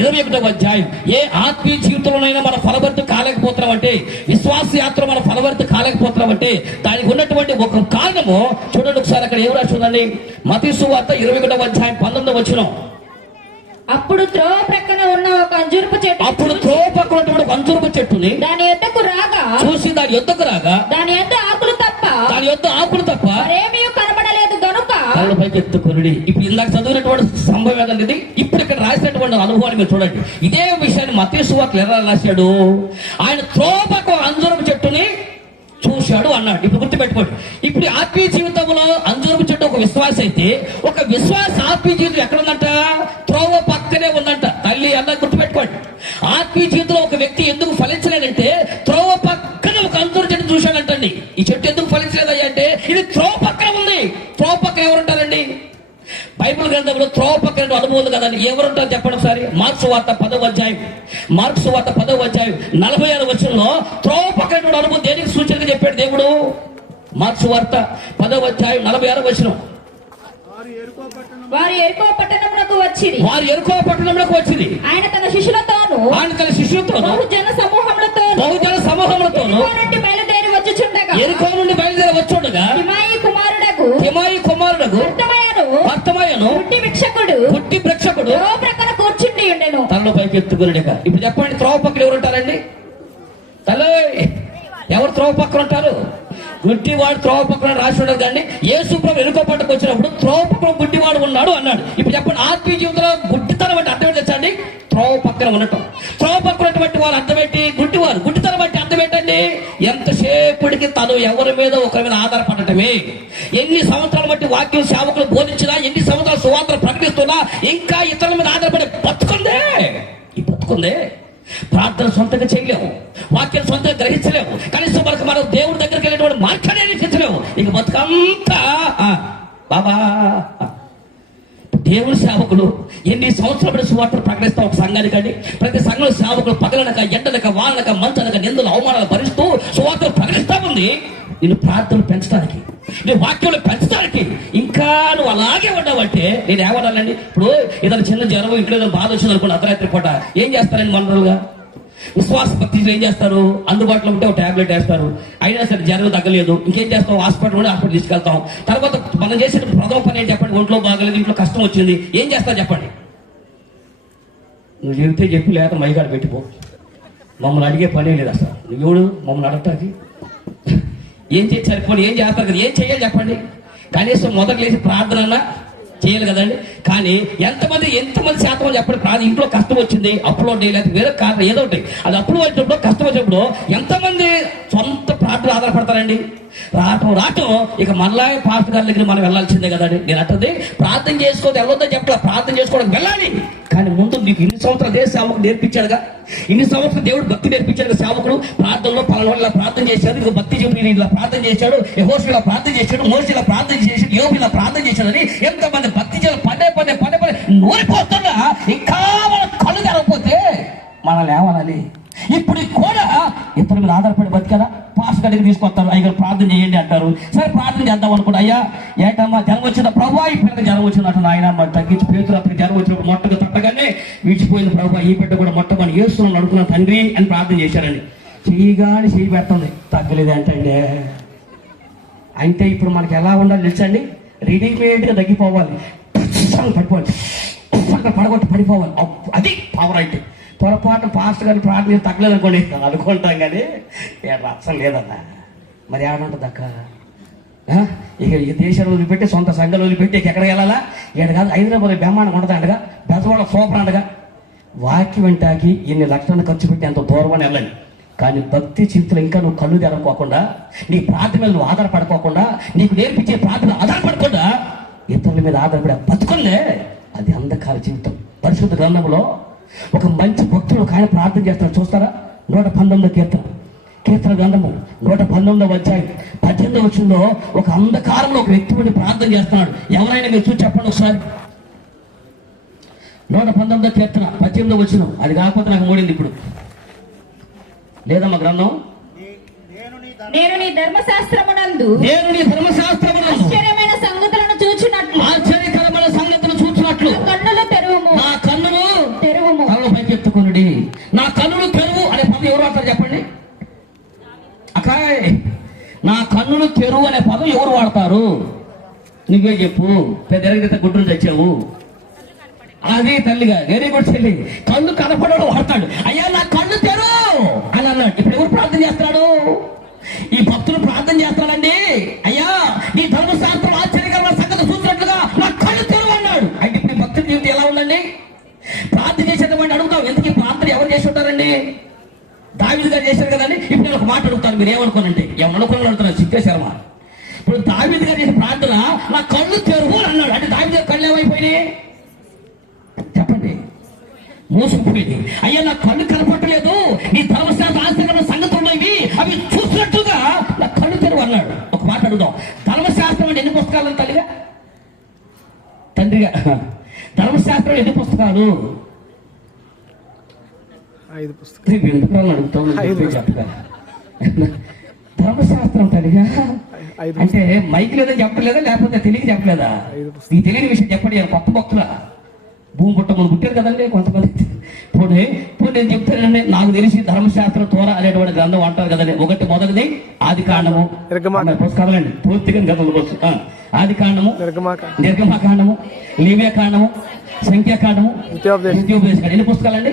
21వ అధ్యాయం. ఏ ఆత్మీయ జీవితంలోనైనా మన ఫలభరితం కాలేకపోతున్నాం అంటే, విశ్వాస యాత్ర మన ఫలభరితం కాలేకపోతున్నాం అంటే దానికి ఉన్నటువంటి ఒక కారణము చూడండి ఒకసారి. అక్కడ ఏం రాసి ఉందండి? మత్తయి సువార్త 21వ అధ్యాయం 19వ వచనం. అప్పుడు త్రోవ ప్రక్కన ఉన్న ఒక అంజూరపు చెట్టు అప్పుడు త్రోవ పక్కన ఉన్నటువంటి ఒక అంజూరపు చెట్టుని దాని యొద్దకు రాగా చూసి దాని యొద్దకు రాగా దాని యొద్ద ఆకులు తప్ప దాని యొద్ద ఆకులు తప్ప మరేమీ కనబడలేదు గనుక కళ్ళ పైకి ఎత్తుకొనుడి. ఇప్పుడు ఇందాక చదివినటువంటి సంభవం ఏదండి ఇది. ఇప్పుడు ఇక్కడ రాసినటువంటి అనుభవాన్ని మీరు చూడండి. ఇదే విషయాన్ని మత్తయి సువార్తలో ఎలా రాశాడు? ఆయన త్రోవ పక్కన అంజూరపు చెట్టుని చూశాడు అన్నాడు. ఇప్పుడు గుర్తుపెట్టుకోండి. ఇప్పుడు ఆత్మీయ జీవితంలో అంజూరపు చెట్టు ఒక విశ్వాస అయితే, ఒక విశ్వాస ఆత్మీయ జీవితం ఎక్కడ ఉందంట? త్రోవ పక్కనే ఉందంట. తల్లి అన్న గుర్తుపెట్టుకోండి. ఆత్మీయ జీవితంలో ఒక వ్యక్తి ఎందుకు ఫలించలేదంటే త్రోవ పక్కన ఒక అంజూర చెట్టు చూశాడంటండి. ఈ చెట్టు ఎందుకు ఫలించలేదయ్యా అంటే ఇది త్రోవ పక్కన ఉంది. త్రోవ పక్కన ఎవరుంటారండి? బైబిల్ గ్రంథంలో త్రోవ పక్కన అనుభవం కదండి. ఎవరుంటారు చెప్పండి ఒకసారి. మార్క్స్ వార్త 10వ అధ్యాయం, మార్క్స్ వార్త 10వ అధ్యాయం 46వ వచనంలో త్రోవ పక్కన అనుభవం దేనికి సూచనగా చెప్పాడు దేవుడు? మార్క్స్ వార్త 10వ అధ్యాయం 46వ వచనం. వారు ఎరుకో పట్టణమునకు వచ్చింది. వారు ఎరుకో పట్టణంలోకి వచ్చింది. ఆయన తన శిష్యులతోను బహుజన సమూహములతోను ఎరుకో నుండి బయలుదేరి వచ్చుండగా తిమాయి కుమారుడకు భర్తమయను గుడ్డి భిక్షకుడు ప్రక్కన కూర్చుండి ఉండెను. తనలో పైకి ఎత్తుకున్నాడు. ఇప్పుడు చెప్పండి, త్రోవ పక్కన ఎవరు ఉంటారండి? తల్లి ఎవరు త్రోవ పక్కన ఉంటారు? గుడ్డివాడు త్రోవ పక్కన రాసి ఉండదు కానీ యేసు ప్రభు ఎరుకో పట్టుకు వచ్చినప్పుడు త్రోవ పక్కన గుడ్డివాడు ఉన్నాడు అన్నాడు. ఇప్పుడు చెప్పండి, ఆత్మీయ జీవితంలో గుడ్డితనం అంటే అర్థం ఏంటి తెచ్చండి? త్రోవ పక్కన ఉండటం. త్రోవ పక్కన వారు అర్థం ఏంటి? గుడ్డివారు. గుడ్డితనం అంటే అర్థం ఏంటండి? ఎంతసేపటికి తను ఎవరి మీద ఒకరి మీద ఆధారపడటమే. ఎన్ని సంవత్సరాలు బట్టి వాక్యం సేవకులు బోధించినా, ఎన్ని సంవత్సరాలు సువార్తలు ప్రకటిస్తున్నా ఇంకా ఇతరుల మీద ఆధారపడే బతుకుందే. ఈ బతుకుందే. ప్రార్థన సొంతంగా చేయలేము, వాక్యం సొంతంగా గ్రహించలేము, కనీసం మనకు మనం దేవుడి దగ్గరికి వెళ్ళేటువంటి మార్గాన్ని నిరీక్షించలేము. ఇక బతుకంతా బాబా. దేవుడి సేవకులు ఎన్ని సంవత్సరాల బట్టి సువార్తలు ప్రకటిస్తాం ఒక సంఘానికి అండి. ప్రతి సంఘంలో సేవకులు పగలనక ఎండనక వానక మంచనక నిందలు అవమానాలు భరిస్తూ సువార్తలు ప్రకటిస్తా ఉంది. నిన్ను ప్రార్థనలు పెంచడానికి, నీ వాక్యంలో పెంచడానికి. ఇంకా నువ్వు అలాగే ఉండవంటే నేను ఏమన్నానండి? ఇప్పుడు ఏదైనా చిన్న జ్వరం, ఇక్కడ ఏదైనా బాధ వచ్చింది అనుకోండి, అర్ధరాత్రి పూట ఏం చేస్తారండి మనరులుగా? విశ్వాస భక్తి ఏం చేస్తారు? అందుబాటులో ఉంటే ఒక టాబ్లెట్ వేస్తారు. అయినా సరే జ్వరం తగ్గలేదు, ఇంకేం చేస్తాం? హాస్పిటల్ తీసుకెళ్తాం. తర్వాత మనం చేసే ప్రథమ పని ఏంటి చెప్పండి? ఒంట్లో బాగలేదు, ఇంట్లో కష్టం వచ్చింది, ఏం చేస్తావు చెప్పండి? నువ్వు చెబితే చెప్పి, లేక మైగాడు పెట్టిపో. మమ్మల్ని అడిగే పనే లేదు అసలు. నువ్వు మమ్మల్ని అడగటానికి ఏం చేసి సరిపోయి ఏం చేస్తారు కదా? ఏం చేయాలి చెప్పండి? కనీసం మొదటి లేచి ప్రార్థన చేయాలి కదండి. కానీ ఎంతమంది శాతం చెప్పండి ప్రార్థన? ఇంట్లో కష్టం వచ్చింది, అప్పులో లేదా వేరే కారణం ఏదో ఒకటి, అది అప్పుడు వచ్చినప్పుడు కష్టం వచ్చినప్పుడు ఎంతమంది సొంత ప్రార్థన ఆధారపడతారండి? రావటం ఇక మళ్ళా పాస్టర్ గారి దగ్గర మనం వెళ్ళాల్సిందే కదండి. నేను అంటుంది ప్రార్థన చేసుకోవద్దు, వెళ్ళొద్దని చెప్పాలి, ప్రార్థన చేసుకోవడానికి వెళ్ళాలి. కానీ ముందు నీకు ఇన్ని సంవత్సరాలు అదే సేవకుడు నేర్పించాడుగా, ఇన్ని సంవత్సరాలు దేవుడు భక్తి నేర్పించాడు. సేవకుడు ప్రార్థనలో పలానా ఇలా ప్రార్థన చేశాడు, ఇక భక్తి చెప్పి ఇలా ప్రార్థన చేశాడు, యెహోషువ ఇలా ప్రార్థన చేశాడు, మోషే ఇలా ప్రార్థన చేశాడు, యోబు ఇలా ప్రార్థన చేశాడని ఎంతమంది భక్తి చేయాలి పదే నూరిపోతున్నా. ఇంకా మన కళ్ళు తెరవకపోతే మనల్ని ఏమనాలి? ఇప్పుడు కూడా ఇతరుల మీద ఆధారపడి బతికారా? పాస్ గడికి తీసుకొస్తారు, అయ్యగారు ప్రార్థన చేయండి అంటారు. సరే ప్రార్థన చేద్దాం అనుకుంటా, అయ్యా ఏటమ్మా జ్వరం వచ్చిన ప్రభా, ఈ పిల్లకి జ్వరం వచ్చినట్టు ఆయన తగ్గించి పేతురు అతనికి జ్వరం వచ్చినప్పుడు మొట్టగా తట్టగానే విడిచిపోయిన ప్రభా, ఈ బిడ్డ కూడా మొట్టమని చేస్తున్నాను అడుగుతున్నా తండ్రి అని ప్రార్థన చేశారండి. చెయ్యిగాని చెయ్యి పెడుతుంది, తగ్గలేదు ఏంటండి? అంటే ఇప్పుడు మనకి ఎలా ఉండాలి తెలుసండి? రెడీమేడ్గా తగ్గిపోవాలి, పడిపోవాలి, పడిపోవాలి. అది పవర్ అంటే. పొరపాటు పాస్టర్ గారిని ప్రార్థన తగ్గలేదు అనుకోండి అనుకుంటాం, కానీ అసలు లేదన్నా. మరి ఏడుంటుంది అక్క? ఇక ఈ దేశాలు వదిలిపెట్టి సొంత సంఘాలు వదిలిపెట్టి ఎక్కడికి వెళ్ళాలా? ఏడు కాదు, హైదరాబాద్ బ్రహ్మాండం ఉంటుంది అంటగా, బెజవాడ సూపర్ అంటగా. వాక్యం వింటాకి ఇన్ని లక్షలను ఖర్చు పెట్టి అంత దూరం అని వెళ్ళాలి. కానీ భక్తి చింతలు ఇంకా నువ్వు కళ్ళు తెరవకోకుండా, నీ ప్రార్థన మీద నువ్వు ఆధారపడుకోకుండా, నీకు నేర్పించే ప్రార్థన ఆధారపడకుండా ఇతరుల మీద ఆధారపడే బతుకులే, అది అంధకార జీవితం. పరిశుద్ధ గ్రంథంలో ఒక మంచి భక్తుడు ఒక ఆయన ప్రార్థన చేస్తాడు, చూస్తారా? 119వ కీర్తన గ్రంథము 119వ అధ్యాయం 18వ వచనంలో ఒక అంధకారంలో ఒక వ్యక్తి ఉండి ప్రార్థన చేస్తున్నాడు. ఎవరైనా మీరు చూసి చెప్పండి ఒకసారి. 119వ కీర్తన 18వ వచనం. అది కాకపోతే నాకు మూడింది ఇప్పుడు లేదమ్మా గ్రంథం. నేను నీ ధర్మశాస్త్రమునందు ఆశ్చర్యకరమైన సంగతులను చూచినట్లు కన్నులు తెరువుము, నా కన్నులు తెరువుము. కళ్ళు పైకి ఎత్తుకొనుడి. నా కన్నులు తెరువు అనే పదం ఎవరు వాడతారు చెప్పండి? అక్కడ నా కన్నులు తెరువు అనే పదం ఎవరు వాడతారు? నువ్వే చెప్పు. పెద్ద గుడ్డులు తెచ్చావు, అది తల్లిగా వెరీ గుడ్ చెల్లి. కళ్ళు కనపడడు వాడతాడు, అయ్యా నా కళ్ళు తెరు అని అన్నాడు. ఇప్పుడు ఎవరు ప్రార్థన చేస్తున్నాడు? ఈ భక్తులు ప్రార్థన చేస్తానండి, అయ్యా నీ ధర్మశాస్త్రం ఆశ్చర్యకరమైన సంగతి చూసినట్లుగా నా కళ్ళు తెరు అన్నాడు. అంటే ఇప్పుడు ఈ భక్తుల జీవితం ఎలా ఉందండి? ప్రార్థన చేసేటప్పుడు అడుగుతాం, ఎందుకు ఈ ప్రార్థన ఎవరు చేసి ఉంటారండి? దావీదు గారు చేశారు కదండి. ఇప్పుడు నేను ఒక మాట అడుగుతాను, మీరు ఏమనుకోనండి? ఏమనుకోని అడుగుతున్నాను, సిద్ధేశ్వరమా. ఇప్పుడు దావీదు గారు చేసిన ప్రార్థన నా కళ్ళు తెరువు అన్నాడు. అంటే దావీదు గారి కళ్ళు ఏమైపోయినాయి చెప్పండి? మూసుకుపోయింది. అయ్యా నా కళ్ళు కనపట్టలేదు, నీ ధర్మశాస్త్ర ఆశ్చర్యమైన సంగతులు ఉన్నవి, అవి చూసినట్టుగా నా కళ్ళు తెరువు అన్నాడు. ఒక మాట అడుగుదాం, ధర్మశాస్త్రం అంటే ఎన్ని పుస్తకాలు తల్లిగా తండ్రిగా? ధర్మశాస్త్రం ఎన్ని పుస్తకాలు? 5 పుస్తకాలు. ఎందుకు అడుగుతావు చెప్పగా? ధర్మశాస్త్రం తల్లిగా అంటే మైక్ లేదని చెప్పలేదా, లేకపోతే తెలియక చెప్పలేదా? ఈ తెలియని విషయం చెప్పండి. కొత్త భక్తుల భూమి పుట్టమని పుట్టారు కదండి కొంతమంది. ఇప్పుడు నేను చెప్తానండి, నాకు తెలిసి ధర్మశాస్త్రం తోర అనేటువంటి గ్రంథం అంటారు కదండి. మొదటిది ఆది కాండము, పుస్తకాలండి పూర్తిగా గతంలో వచ్చు. ఆది కాండము, నిర్గమాకాండము, లేవ్యకాండము, సంఖ్యాకాండము, ద్వితీయోపదేశకాండం. ఎన్ని పుస్తకాలండి?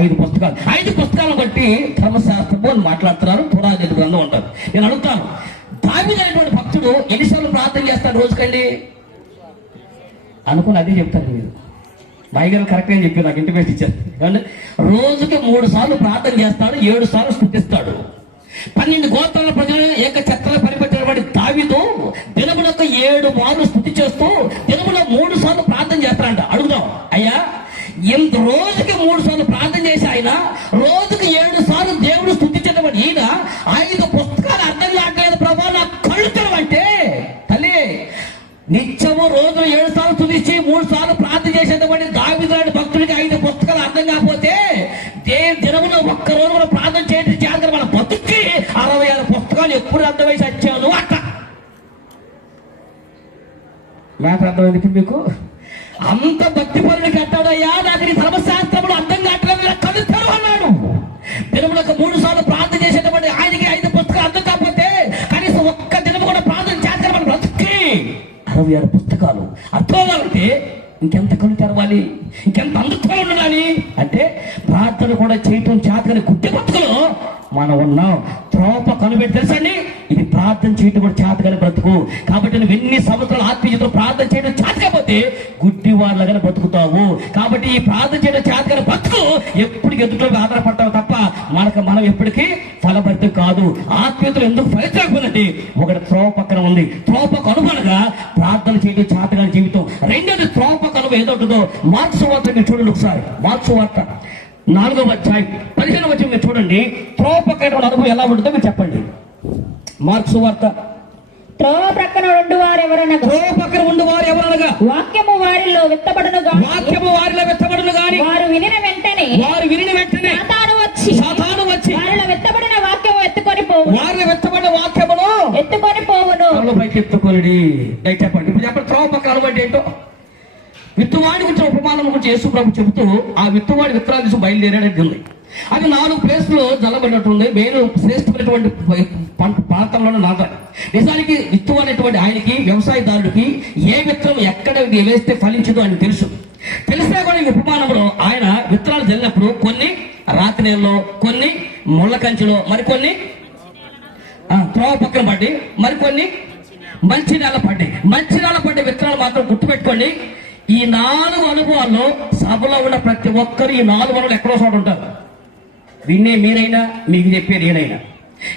5 పుస్తకాలు. 5 పుస్తకాలను బట్టి ధర్మశాస్త్రము అని మాట్లాడుతున్నారు, తోరా అనే గ్రంథం అంటారు. నేను అడుగుతాను, దావీదు అనేటువంటి భక్తుడు ఎన్నిసార్లు ప్రార్థన చేస్తాడు రోజుకండి అనుకుని అదే చెప్తారు మీరు. మైగారు కరెక్ట్ అని చెప్పి నాకు ఇంటిమేట్ ఇచ్చారు. రోజుకి 3 సార్లు ప్రార్థన చేస్తాడు, 7 సార్లు స్తుతిస్తాడు. 12 గోత్రాల ప్రజలు ఏక చెత్తలో పరిపెట్టినటువంటి దావీదు దినములకు 7 మార్లు స్తుతి చేస్తూ దినములో 3 సార్లు ప్రార్థన చేస్తాడంట. అడుగుదాం, అయ్యా ఎంత రోజుకి 3 సార్లు ప్రార్థన చేసి ఆయన రోజుకి 7 సార్లు దేవుడు స్తుతించేటప్పుడు ఈయన 5 పుస్తకాలు అర్థం కావట్లేదు ప్రభా నా కళ్ళు తెరవంటే తల్లి నిత్యము రోజులు 7 సార్లు స్తుతించి 3 సార్లు ప్రార్థన చేసేటటువంటి దావీదు లాంటి భక్తుడికి 5 పుస్తకాలు అర్థం కాకపోతే దినములో ఒక్క రోజు మనం ప్రార్థన చేయడం చేయాలి. మన బతుక్కి 66 పుస్తకాలు ఎప్పుడు అర్థమై వచ్చాను అట్ట మ్యాథ్ అర్థమైంది ఇప్పుడు మీకు. అంత భక్తి పరుడికి కట్టాడయ్యా నాకు నీ ధర్మశాస్త్రములు అర్థం కావట్లేదు కళ్ళు తెరువు అన్నాడు. దినములకు 3 సార్లు ప్రార్థన చేసేటటువంటి ఆయనకి 5 పుస్తకాలు అర్థం కాకపోతే కనీసం ఒక్క దినము కూడా ప్రార్థన చేస్తే మన బతుక్కి 66 పుస్తకాలు అర్థం అవ్వాలంటే ఇంకెంత కళ్ళు తెరవాలి, ఇంకెంత అందుకోవాలి ఉండాలి అంటే ప్రార్థన కూడా చేయటం చేతని గుడ్డి బతుకులో మనం ఉన్నాం. త్రోప కనుబెట్టి తెలుసండి, ఇది ప్రార్థన చేయటం కూడా చేతగానే బ్రతుకు. కాబట్టి నువ్వు ఎన్ని సంవత్సరాలు ఆత్మీయతలో ప్రార్థన చేయడం చేతకపోతే గుడ్డి వాళ్ళగానే బ్రతుకుతావు. కాబట్టి ఈ ప్రార్థన చేయడం చేతగానే బ్రతుకు ఎప్పటికి ఎదుటిలో ఆధారపడతావు తప్ప మనం ఎప్పటికీ ఫలభరితం కాదు. ఆత్మీయతలు ఎందుకు ఫలితలేకపోయిందంటే ఒకటి త్రోవ పక్కన ఉంది. త్రోవ కనుగొనగా ప్రార్థన చేయడం చేతగానే జీవితం. రెండోది త్రోవ కనుగ ఏదో ఉంటుందో మార్క్స్ వార్త మీరు చూడండి ఒకసారి. మార్క్స్ వార్త 4వ అధ్యాయం 15వ వచనం మీరు చూడండి. త్రోవ పక్కన అనుభవం ఎలా ఉంటుందో మీరు చెప్పండి. మార్క్స్ వార్త త్రోవ ప్రక్కన ఉండువారు ఎవరనగా, త్రోవ పక్కన ఉండువారు ఎవరనగా వాక్యము వారిలో విత్తబడును గాని, వాక్యము వారిలో విత్తబడును గాని, వారు వినిన వెంటనే సాతాను వచ్చి వారిలో విత్తబడిన వాక్యము ఎత్తుకొని పోవును, వారిలో విత్తబడిన వాక్యమును ఎత్తుకొని పోవును. పైకి ఎత్తుకొని చెప్పండి. ఇప్పుడు చెప్పండి త్రోవ పక్కన అనుభవం ఏంటో. విత్తువాడి గురించి ఉపమానం గురించి యేసు ప్రభు చెబుతూ ఆ విత్తువాడి విత్తనాలు తీసి బయలుదేరేది ఉంది. అది 4 ప్లేస్లో జల్లబడినట్టుంది. మేలు శ్రేష్టమైనటువంటి ప్రాంతంలోనే నాటారు. నిజానికి విత్తు అనేటువంటి ఆయనకి వ్యవసాయదారుడికి ఏ విత్తనం ఎక్కడ వేస్తే ఫలించదో అని తెలిసినా కూడా ఈ ఉపమానంలో ఆయన విత్తనాలు జల్లినప్పుడు కొన్ని రాతి నేలలో, కొన్ని ముళ్ళ కంచెలో, మరికొన్ని త్రోవ పక్కన పడ్డి, మరికొన్ని మంచి నేల పడ్డాయి. మంచి నేల పడ్డ విత్తనాలు మాత్రం గుర్తుపెట్టుకోండి. ఈ 4 అనుభవాల్లో సభలో ఉన్న ప్రతి ఒక్కరు ఈ 4 అనుభవాలు ఎక్కడో చోట ఉంటారు. విన్నే మీరైనా, మీకు చెప్పేది నేనైనా.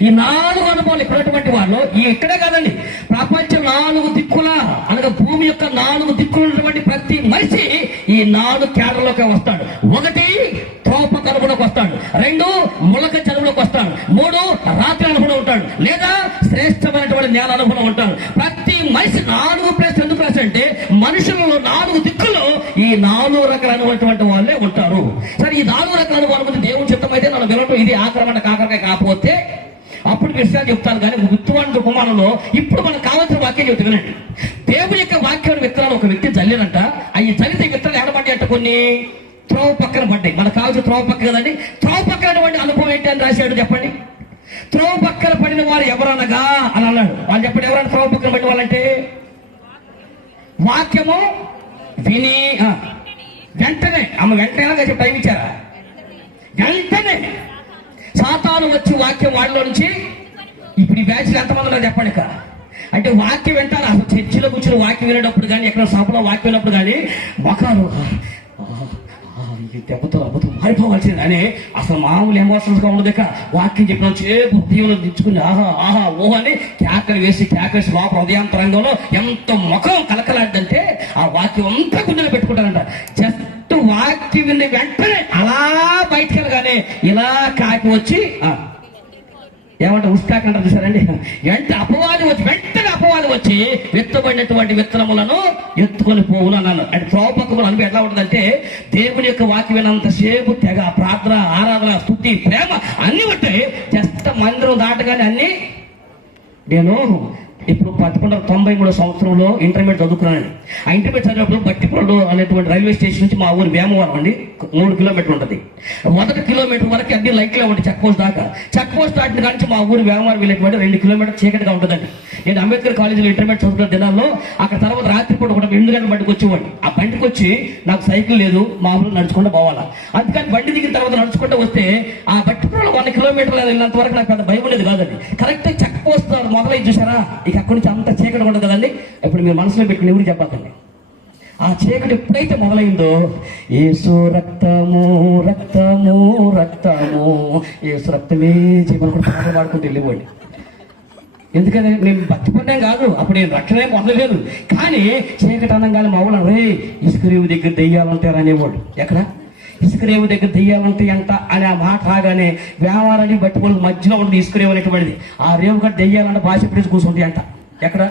ఈ 4 అనుభవాలు ఇక్కడటువంటి వాళ్ళు ఇక్కడే కాదండి, ప్రపంచం 4 దిక్కుల అనగా భూమి యొక్క 4 దిక్కులు ఉన్నటువంటి ప్రతి మనిషి ఈ 4 కేటర్లోకి వస్తాడు. 1 త్రోప కనుగొనకు వస్తాడు, 2 ములక చదువులోకి వస్తాడు, 3 రాత్రి అనుభవం ఉంటాడు, లేదా శ్రేష్టమైనటువంటి నేల అనుభవం ఉంటాడు. ప్రతి మనిషి 4 ప్లేస్ ఎందుకు ప్లేస్ అంటే మనుషులలో 4 దిక్కుల్లో ఈ 4 రకాల అనుభవం వాళ్ళే ఉంటారు. సరే ఈ 4 రకాల అనుభవం దేవుని చిత్తం అయితే మనం వినటం ఇది ఆక్రమణ కాకరకాయ కాకపోతే అప్పుడు విషయాలు చెప్తాను. కానీ విత్తువాడి ఉపమానంలో ఇప్పుడు మనకు కావాల్సిన వాక్యం చెప్తే వినండి. దేవుని యొక్క వాక్యం విత్తనాలు ఒక వ్యక్తి జల్లినంట. అవి జల్లితే విత్తనాలు ఎడబడ్డాయి అంటే కొన్ని త్రోవ పక్కన పడ్డాయి. మనకు కావాల్సిన త్రోవ పక్క కదండి. త్రోవ పక్కనటువంటి అనుభవం ఏంటి అని రాశాడు చెప్పండి. త్రోవ పక్కన పడిన వారు ఎవరనగా అని అన్నాడు. వాళ్ళు చెప్పండి, ఎవరైనా త్రోవ పక్కన పడిన వాళ్ళంటే వాక్యము విని వెంటనే వెంటనే టైం ఇచ్చారా? వెంటనే సాతాను వచ్చి వాక్యం వాళ్ళలో నుంచి ఇప్పుడు ఈ బ్యాచ్లు ఎంతమంది ఉన్నారు చెప్పండి. ఇక అంటే వాక్యం వింటారు. అసలు చర్చిలో కూర్చొని వాక్యం వినేటప్పుడు కానీ, ఎక్కడ సభలో వాక్యం విన్నప్పుడు కానీ మొఖాలు ఇది దెబ్బతో అబ్బతో మారిపోవాల్సింది అని అసలు మామూలు ఎమోషనల్స్ గా ఉండదు. ఇక వాక్యం చెప్పిన చేపు హృదయంలో దించుకుని ఆహా ఓహో అని కేకలు వేసి లోపల హృదయాంతరంగంలో ఎంత ముఖం కలకలాడ్డంటే ఆ వాక్యం అంతా గుండెలో పెట్టుకుంటారంట. జస్ట్ వాక్యం విని వెంటనే అలా బయటికి వెళ్ళగానే ఇలా కాకి వచ్చి ఏమంటే ఉస్కాకంటారు చూసారండి. వెంటనే అపవాది వచ్చి విత్తబడినటువంటి విత్తనములను ఎత్తుకొని పోవును అన్నాను. అంటే త్రోపకములు అనుభవం ఎట్లా ఉంటుందంటే దేవుని యొక్క వాక్యం వినంతసేపు తెగ ప్రార్థన, ఆరాధన, స్తుతి, ప్రేమ అన్ని ఉంటాయి. జస్ట్ మందిరం దాటగానే అన్ని. నేను ఇప్పుడు 1993 సంవత్సరంలో ఇంటర్మీడియట్ చదువుకున్నాను. ఆ ఇంటర్మీడియట్ చదివినప్పుడు బట్టిపురలు అనేటువంటి రైల్వే స్టేషన్ నుంచి మా ఊరు వేమవరం అండి 3 కిలోమీటర్లు ఉంటుంది. 1 కిలోమీటర్ వరకు అన్ని లైట్లే ఉంటుంది చెక్ పోస్ట్ దాకా. చెక్ పోస్ట్ దాటిన కానీ మా ఊరు వేమవరం వెళ్ళేటువంటి 2 కిలోమీటర్ చీకటిగా ఉంటుందండి. నేను అంబేద్కర్ కాలేజీలో ఇంటర్మీడియట్ చదువుకున్న దినాల్లో అక్కడ తర్వాత రాత్రిపూట ఒక 8 గంటల బండికి వచ్చేవాడిని. ఆ బండికి వచ్చి నాకు సైకిల్ లేదు, మామూలు నడుచుకుంటూ పోవాలా. అందుకని బండి దిగిన తర్వాత నడుచుకుంటూ వస్తే ఆ బట్టిపురలో 1 కిలోమీటర్లు వెళ్ళినంత వరకు నాకు పెద్ద భయం ఉండేది కాదండి. కరెక్ట్ చెక్ పోస్ట్ మొదలై చూసారా, ఇక అక్కడి నుంచి అంత చీకటి ఉండదు కదండి. ఇప్పుడు మీరు మనసులో పెట్టుకుని ఎవరు చెప్పకండి. ఆ చీకటి ఎప్పుడైతే మొదలైందో యేసు రక్తము రక్తము రక్తము యేసు రక్తమే జీవన కూడా పాటలు పాడుకుంటూ వెళ్ళిపోండి. ఎందుకంటే నేను బతిపడినాం కాదు, అప్పుడు నేను రక్షణ పొందలేదు. కానీ చీకటి అనగానే మా ఊళ్ళో రే ఇసుకరేవు దగ్గర దెయ్యాలంటారు అనేవాడు. ఎక్కడ ఇసుకరేవు దగ్గర దెయ్యాలంటే ఎంత అని ఆ మాట రాగానే వ్యాపారాన్ని బట్టిపోయి మధ్యలో ఉంటుంది ఇసుకరేవు అనేటువంటిది. ఆ రేవు గట్ట దెయ్యాలంటే భాష పిలిచి కూర్చుంటాయి అంట. ఎక్కడ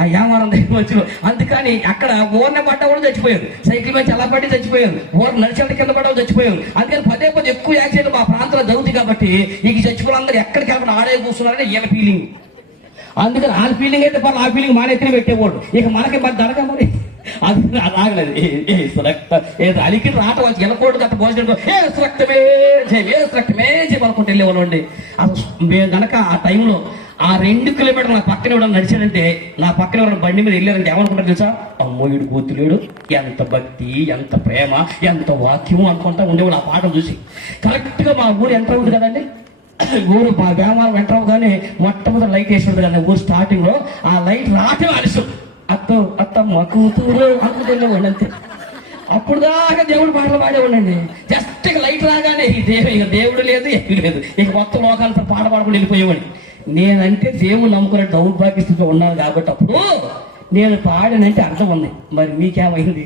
ఆ వ్యాపారం దగ్గర మధ్యలో. అందుకని అక్కడ ఊరిని పడ్డ వాళ్ళు చచ్చిపోయారు, సైకిల్ మీద చాలా పడి చచ్చిపోయారు, ఊరు నడిచేట కింద పడ్డ చచ్చిపోయారు. అందుకని పదే ఎక్కువ యాక్సిడెంట్ మా ప్రాంతంలో జరుగుతుంది. కాబట్టి ఈ చచ్చిపోయిన అందరూ ఎక్కడికి వెళ్ళకుండా ఆడే కూర్చున్నారని ఈయన ఫీలింగ్. అందుకని ఆ ఫీలింగ్ అయితే ఆ ఫీలింగ్ మానెత్తిన పెట్టేవాడు. ఇక మనకి మరి దడక మరి అది రాగలేదు. ఏదో అలికి రాట వాళ్ళు వెళ్ళకూడదు గత భోజనం రక్తమే చెప్పనుకుంటూ వెళ్ళేవాళ్ళు అండి. అసలు మేము కనుక ఆ టైంలో ఆ 2 కిలోమీటర్లు నా పక్కన ఎవడన్నా నడిచాడంటే, నా పక్కన ఎవరైనా బండి మీద వెళ్ళారంటే ఏమనుకుంటారు తెలుసా? అమ్మో వీడు కూతులేడు, ఎంత భక్తి, ఎంత ప్రేమ, ఎంత వాక్యము అనుకుంటా ఉండేవాళ్ళు ఆ పాటలు చూసి. కరెక్ట్ గా మా ఊరు ఎంటర్ అవుతుంది కదండి. ఊరు మా వ్యాపారం ఎంటర్ అవగానే మొట్టమొదటి లైట్ వేసి ఉంటుంది కదా ఊరు స్టార్టింగ్ లో. ఆ లైట్ రావటం అలసం అత్తమ్మ కూతురు అనుకుంటుండేవాడు అంతే. అప్పుడు దాకా దేవుడు పాటలు పాడేవాడండి. జస్ట్ ఇక లైట్ రాగానే ఇక దేవుడు లేదు ఏమీ లేదు, ఇక మొత్తం లోకాలతో పాట పాడుకుని వెళ్ళిపోయేవాడు. నేనంటే దేవుడు నమ్ముకునే దౌర్భాగ్య స్థితిలో ఉన్నాను కాబట్టి అప్పుడు నేను పాడానంటే అర్థం ఉంది. మరి మీకేమైంది?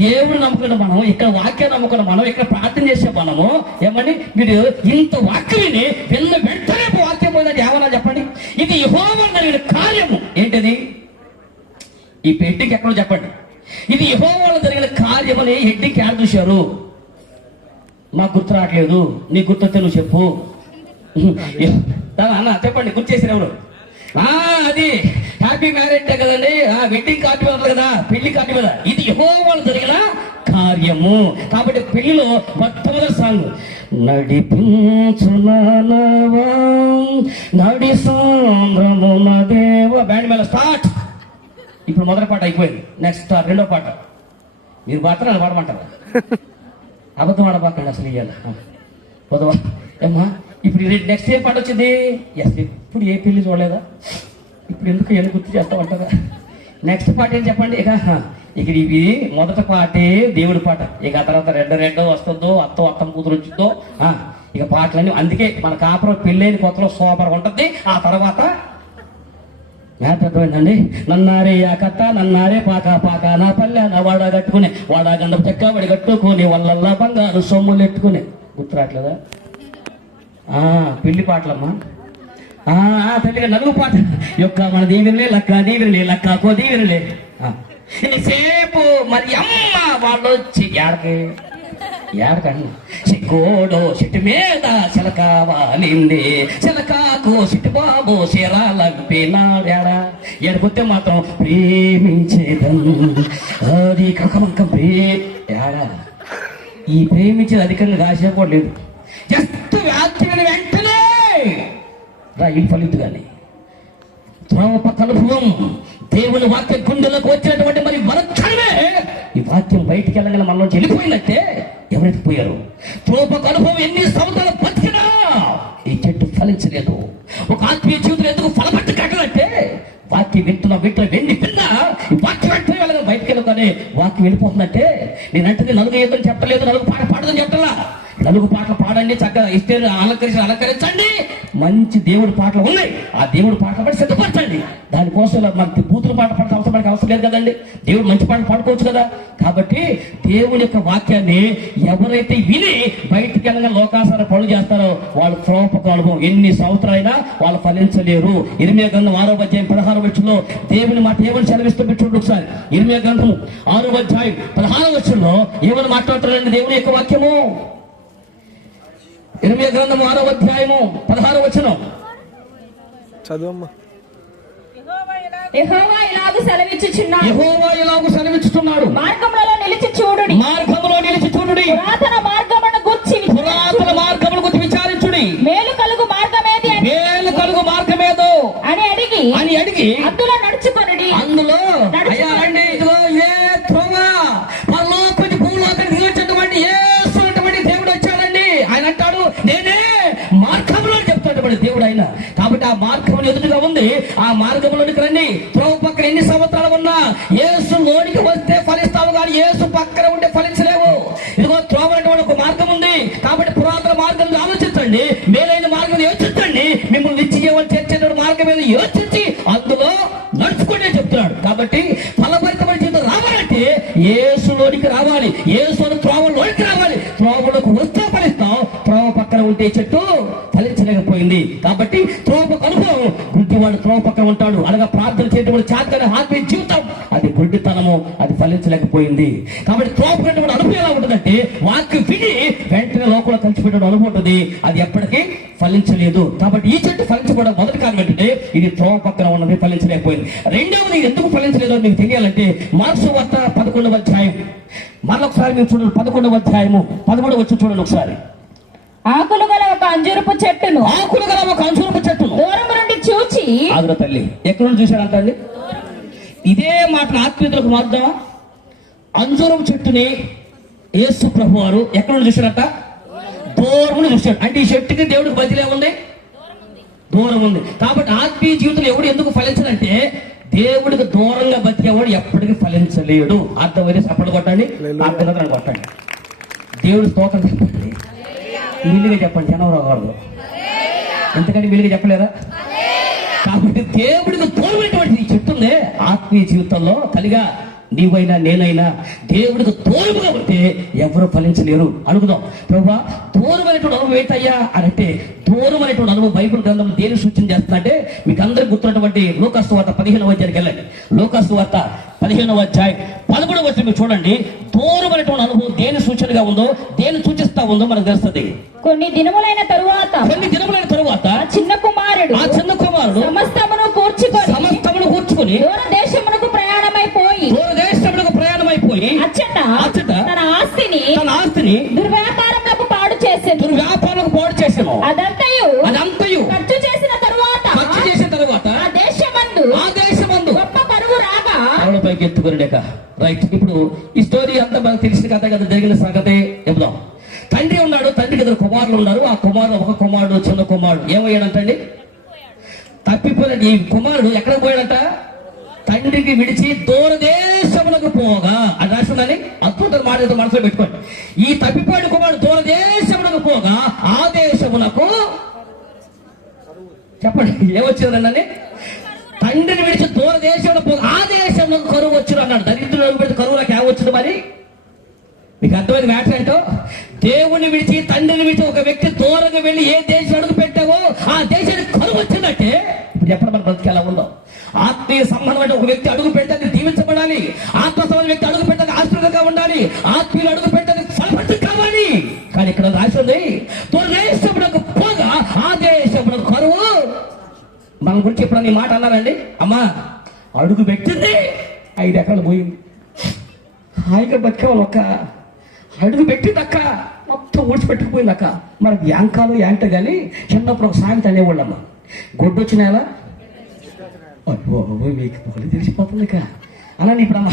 దేవుడు నమ్ముకున్న మనం, ఇక్కడ వాక్యాన్ని నమ్ముకున్న మనం, ఇక్కడ ప్రార్థన చేసే మనము ఏమని మీరు ఇంత వాక్యం విన్న వెంటనే వాక్యం పోయిందంటే ఏమన్నా చెప్పండి. ఇది యెహోవా జరిగిన కార్యము. ఏంటది? ఈ పెట్టికి ఎక్కడో చెప్పండి. ఇది యెహోవాలో జరిగిన కార్యమని హెడ్డింగ్ యాడ్ చూశారు. నాకు గుర్తు రావట్లేదు, నీకు గుర్తొస్తే నువ్వు చెప్పు అన్న. చెప్పండి, గుర్తు చేసిన ఎవరు? అది హ్యాపీ మ్యారేజ్ డే కదండి, వెడ్డింగ్ కార్డు మీద కదా, పెళ్లి కార్డు మీద. ఇది యెహోవాలో జరిగిన కార్యము. కాబట్టి పెళ్లిలో మొట్టమొదటి సాంగ్ నడిపించునవా నడి సాంద్రమున దేవ బ్యాండ్ మీద స్టార్ట్. ఇప్పుడు మొదటి పాట అయిపోయింది, నెక్స్ట్ రెండో పాట. మీరు పాడతారా పాడమంటారా? అబద్ధం ఆడబాకండి అసలు ఇయ్యాల పొదవా ఏమ్మా. ఇప్పుడు నెక్స్ట్ ఏ పాట వచ్చింది? ఇప్పుడు ఏ పెళ్లి చూడలేదా? ఇప్పుడు ఎందుకు గుర్తు చేస్తామంటారా? నెక్స్ట్ పాట ఏం చెప్పండి. ఇక ఇది మొదటి పాటే దేవుడి పాట. ఇక ఆ తర్వాత రెండో వస్తుందో, అత్తం కూతురు వచ్చిందో ఇక పాటలన్నీ. అందుకే మన కాపురం పెళ్ళైన కొత్తలో సూపర్ ఉంటుంది. ఆ తర్వాత అర్థమైందండి. నన్నారే ఆ కట్ట నన్నారే పాక నా పల్లె నా వాడా కట్టుకుని వాడా గంధం చెక్క వడి కట్టుకుని వల్లల్లా బంగారు సొమ్ములు ఎట్టుకుని. గుర్తురాట్లేదా? పెళ్లి పాటలమ్మా. తల్లిగా నలుగు పాట యొక్క మన దీవిలే లక్క దీవిలే లక్కకో దీవిలే. సేపు మరి అమ్మ వాళ్ళు వచ్చి ఏడకండి సిగ్గోడో సిట్టు మీద చిలక వాలింది, చిలకాకు సిట్టు బాబు చీరాలంపినాడా. ఏడపోతే మాత్రం ప్రేమించేదను అది కకమంకం ఏడా. ఈ ప్రేమించేది అధికంగా కాసేపలేదు. జస్ట్ వ్యాఖ్యమైన వెంటనే రైలు ఫలితు కానీ త్రోవ పక్క అనుభవం దేవుని వాక్య గుండెలకు వచ్చినటువంటి మరి మరక్షణమే వాక్యం బయటికి వెళ్ళగానే మనలోంచి వెళ్ళిపోయిందంటే ఎవరైతే పోయారు. త్రోపకు అనుభవం ఎన్ని సంవత్సరాలు బతికినా ఈ చెట్టు ఫలించలేదు. ఒక ఆత్మీయ జీవితం ఎందుకు ఫలపట్టు కట్టాలంటే వాక్యం వింటున్నా వెండి విన్నా ఈ వాక్యం వెంటనే వెళ్ళగా బయటకు వెళ్ళగానే వాక్యం వెళ్ళిపోతుందంటే నేనంటే నలుగు ఏదని చెప్పలేదు, నలుగు పాట పాడదని చెప్పలా. నలుగు పాటలు పాడండి, చక్కగా ఇస్తే అలంకరించండి. మంచి దేవుడి పాటలు ఉన్నాయి, ఆ దేవుడి పాటలు పాడి సిద్ధపరచండి. దానికోసం మనకి బూతులు పాట పాడే అవసరం మనకి అవసరం లేదు కదండి. దేవుడు మంచి పాటలు పాడుకోవచ్చు కదా. కాబట్టి దేవుని యొక్క వాక్యాన్ని ఎవరైతే విని బయటికి వెళ్ళగా లోకాసార పనులు చేస్తారో వాళ్ళు త్రోపక అనుభవం ఎన్ని సంవత్సరాలైనా వాళ్ళు ఫలించలేరు. ఇర్మియా గ్రంథం 6వ అధ్యాయం 16వ వచనంలో దేవుని మాట ఏమని సెలవిస్తూ పెట్టుకోండి ఒకసారి. ఇర్మియా గ్రంథం 6వ అధ్యాయం 16వ వచనంలో ఏమని మాట్లాడుతారండి దేవుని యొక్క వాక్యము? ఇర్మియా గ్రంథం 6వ అధ్యాయము 16వ వచనం చదువమ్మా. యెహోవా ఇలాగు సెలవిచ్చుచున్నాడు. యెహోవా ఇలాగు సెలవిచ్చుచున్నాడు. మార్గములలో నిలిచి చూడుడి. మార్గములో నిలిచి చూడుడి. పురాతన మార్గమును గూర్చి విచారించుడి. మేలు కలుగు మార్గమేది మేలు కలుగు మార్గమేదో అని అడిగి అందులో నడుచుకొనుడి. అందులో అయ్యా రండి, ఇదిగో ఏ త్రోవ పరలోకం భూలోకానికి దిగొచ్చినటువంటి యేసు అన్నటువంటి దేవుడు వచ్చాడండి. ఆయన అంటాడు నేనే మార్గంలో చెప్తాడు దేవుడు ఆయన. కాబట్టి ఆ మార్గం ఎదురుగా ఉంది, ఆ మార్గంలోనికి రండి. త్రోవ పక్కన ఎన్ని సంవత్సరాలు ఉన్నా యేసు లోనికి వస్తే ఫలిస్తావు, కానీ యేసు పక్కన ఉంటే ఫలించలేవు. ఇదిగో త్రోవ అనేటువంటి ఒక మార్గం ఉంది. కాబట్టి పురాతన మార్గం ఆలోచించండి, మేలైన మార్గం యోచించండి, మిమ్మల్ని నిత్యజీవం చేర్చేటువంటి మార్గం మీద యోచించి అందులో నడుచుకుంటే చెప్తున్నాడు. కాబట్టి ఫలభరితమైన జీవితం రావాలంటే యేసులోనికి రావాలి, యేసు త్రోవలోనికి రావాలి. త్రోవలోకి వస్తే ఫలిస్తాం, త్రోవ పక్కన ఉంటే చెట్టు ఫలించలేకపోయింది. కాబట్టి త్రోవకు అనుభవం గుడ్డివాడు త్రోవ పక్కన ఉంటాడు. అనగా ప్రార్థన చేయడం చేతన ఆత్మీయ జీవితం అది గుడ్డితనము, అది ఫలించలేకపోయింది. కాబట్టి త్రోవకు అనుభవం ఎలా ఉంటుందంటే వాక్యం విని వెంటనే లోపల కలిసిపెట్టే అనుభవం ఉంటుంది, అది ఎప్పటికీ ఫలించలేదు. కాబట్టి ఈ చెట్టు ఫలించబడడం మొదటి కారణం ఏంటంటే ఇది త్రోవ పక్కన ఉన్నది, ఫలించలేకపోయింది. రెండవది ఎందుకు ఫలించలేదో మీకు తెలియాలంటే మార్క్సు వార్త 11వ అధ్యాయం మరొకసారి మీరు చూడండి. 11వ అధ్యాయము 13వ వచనం చూడండి ఒకసారి. ఆకులు గల ఒక అంజూరపు చెట్టును దూరం నుండి చూచి. ఆగుర తల్లి ఎక్కడ నుండి చూశాడంట అండి? ఇదే మాటను ఆత్మీయులకు మార్దామా? అంజూరపు చెట్టుని యేసు ప్రభు వారు ఎక్కడ నుండి చూశాడట? దూరం నుండి చూశాడు. అంటే ఈ చెట్టుకి దేవుడికి బదిలీ ఉంది, దూరం ఉంది. కాబట్టి ఆత్మీయ జీవితంలో ఎవడు ఎందుకు ఫలించదంటే దేవుడికి దూరంగా బతికేవాడు ఎప్పటికీ ఫలించలేడు. అర్థమైతే చప్పట్లు కొట్టండి, అర్థం కొట్టండి, దేవుడి స్తోత్రం చెప్పండి, వీలుగా చెప్పండి, జనవరావు గారు ఎంతకంటే వీలుగా చెప్పలేదా? కాబట్టి దేవుడికి దూరమైనటువంటి ఈ చెట్టు ఉందే ఆత్మీయ జీవితంలో కలిగా నీవైనా నేనైనా దేవుడికి దూరముగా ఉంటే ఎవరు ఫలించలేరు. అనుకుందాం, ప్రభువా దూరమైనటువంటి అనుభవం ఏంటయ్యా అని అంటే దూరమైనటువంటి అనుభవం బైబిల్ గ్రంథం దేని సూచన చేస్తుందంటే మీకు అందరికి గుర్తున్నటువంటి లూకాసు వార్త 15వ అధ్యాయానికి వెళ్ళండి. లూకాసు వార్త 15వ అధ్యాయం 11వ వచనం మీరు చూడండి. దూరమైనటువంటి అనుభవం దేని సూచనగా ఉందో, దేని సూచిస్తా ఉందో మనకు తెలుస్తుంది. కొన్ని దినములైన తరువాత ఆ చిన్న కుమారుడు సమస్తమును కూర్చుకొని దూర దేశమునకు ప్రయాణమైపోయి అచ్చట తన ఆస్తిని దుర్వ్యాపారములకు పాడు చేసెను. అదంతయు ఖర్చు చేసిన తరువాత ఆ దేశమందు గొప్ప కరువు రాగా పైకి ఎత్తుకునేక. రైట్, ఇప్పుడు ఈ స్టోరీ అంతా మనకు తెలిసిన కథ కదా, జరిగిన సంగతి చెప్దాం. తండ్రి ఉన్నాడు, తండ్రికి 2 కుమారులు ఉన్నారు. ఆ కుమారుడు ఒక కుమారుడు చిన్న కుమారుడు ఏమయ్యాడంటండి? తప్పిపోయాడు. ఈ కుమారుడు ఎక్కడ పోయాడంట? తండ్రికి విడిచి దూరదేశములకు పోగా. అది రాసిందని అద్భుతం మాట మనసులో పెట్టుకోండి. ఈ తప్పిపోయిన కుమారుడు దూరదేశములకు పోగా ఆ దేశమునకు చెప్పండి ఏమొచ్చిందండి? తండ్రిని విడిచి దూరదేశంలో పోగా ఆ దేశంలో కరువు వచ్చును అన్నాడు. దరిద్రులు అడుగు పెడితే కరువులకు ఏమొచ్చింది మరి? మీకు అర్థమైంది మ్యాటర్ ఏంటో? దేవుని విడిచి తండ్రిని విడిచి ఒక వ్యక్తి దూరంగా వెళ్ళి ఏ దేశం అడుగు పెట్టావో ఆ దేశానికి కరువు వచ్చిందంటే ఇప్పుడు ఎప్పుడు మన బతికి ఎలా ఉందో. ఆత్మీయ సంబంధమైన ఒక వ్యక్తి అడుగు పెట్టాలి, దీవించబడాలి. ఆత్మ సంబంధ వ్యక్తి అడుగు పెట్టాలి, ఆశ్రయంగా ఉండాలి. ఆత్మీయులు అడుగు పెట్టాలి, ఫలపడి కావాలి. కానీ ఇక్కడ రాసింది దూరదేశమునకు పోగా ఆ దేశమునకు కరువు. మన గురించి ఇప్పుడు నీ మాట అన్నారండి. అమ్మా అడుగు పెట్టింది 5 ఎకరాలు పోయింది, హాయిగా బతికేవాళ్ళు. ఒక్క అడుగు పెట్టిందక్క మొత్తం ఊడ్చిపెట్టుకుపోయింది అక్క. మనకి యాంకాలు యాంట కానీ చిన్నప్పుడు ఒక సామెత అనేవాళ్ళమ్మ, గొడ్డొచ్చిన ఎలా మీకు తెలిసిపోతుంది ఇక. అలానే ఇప్పుడు అమ్మ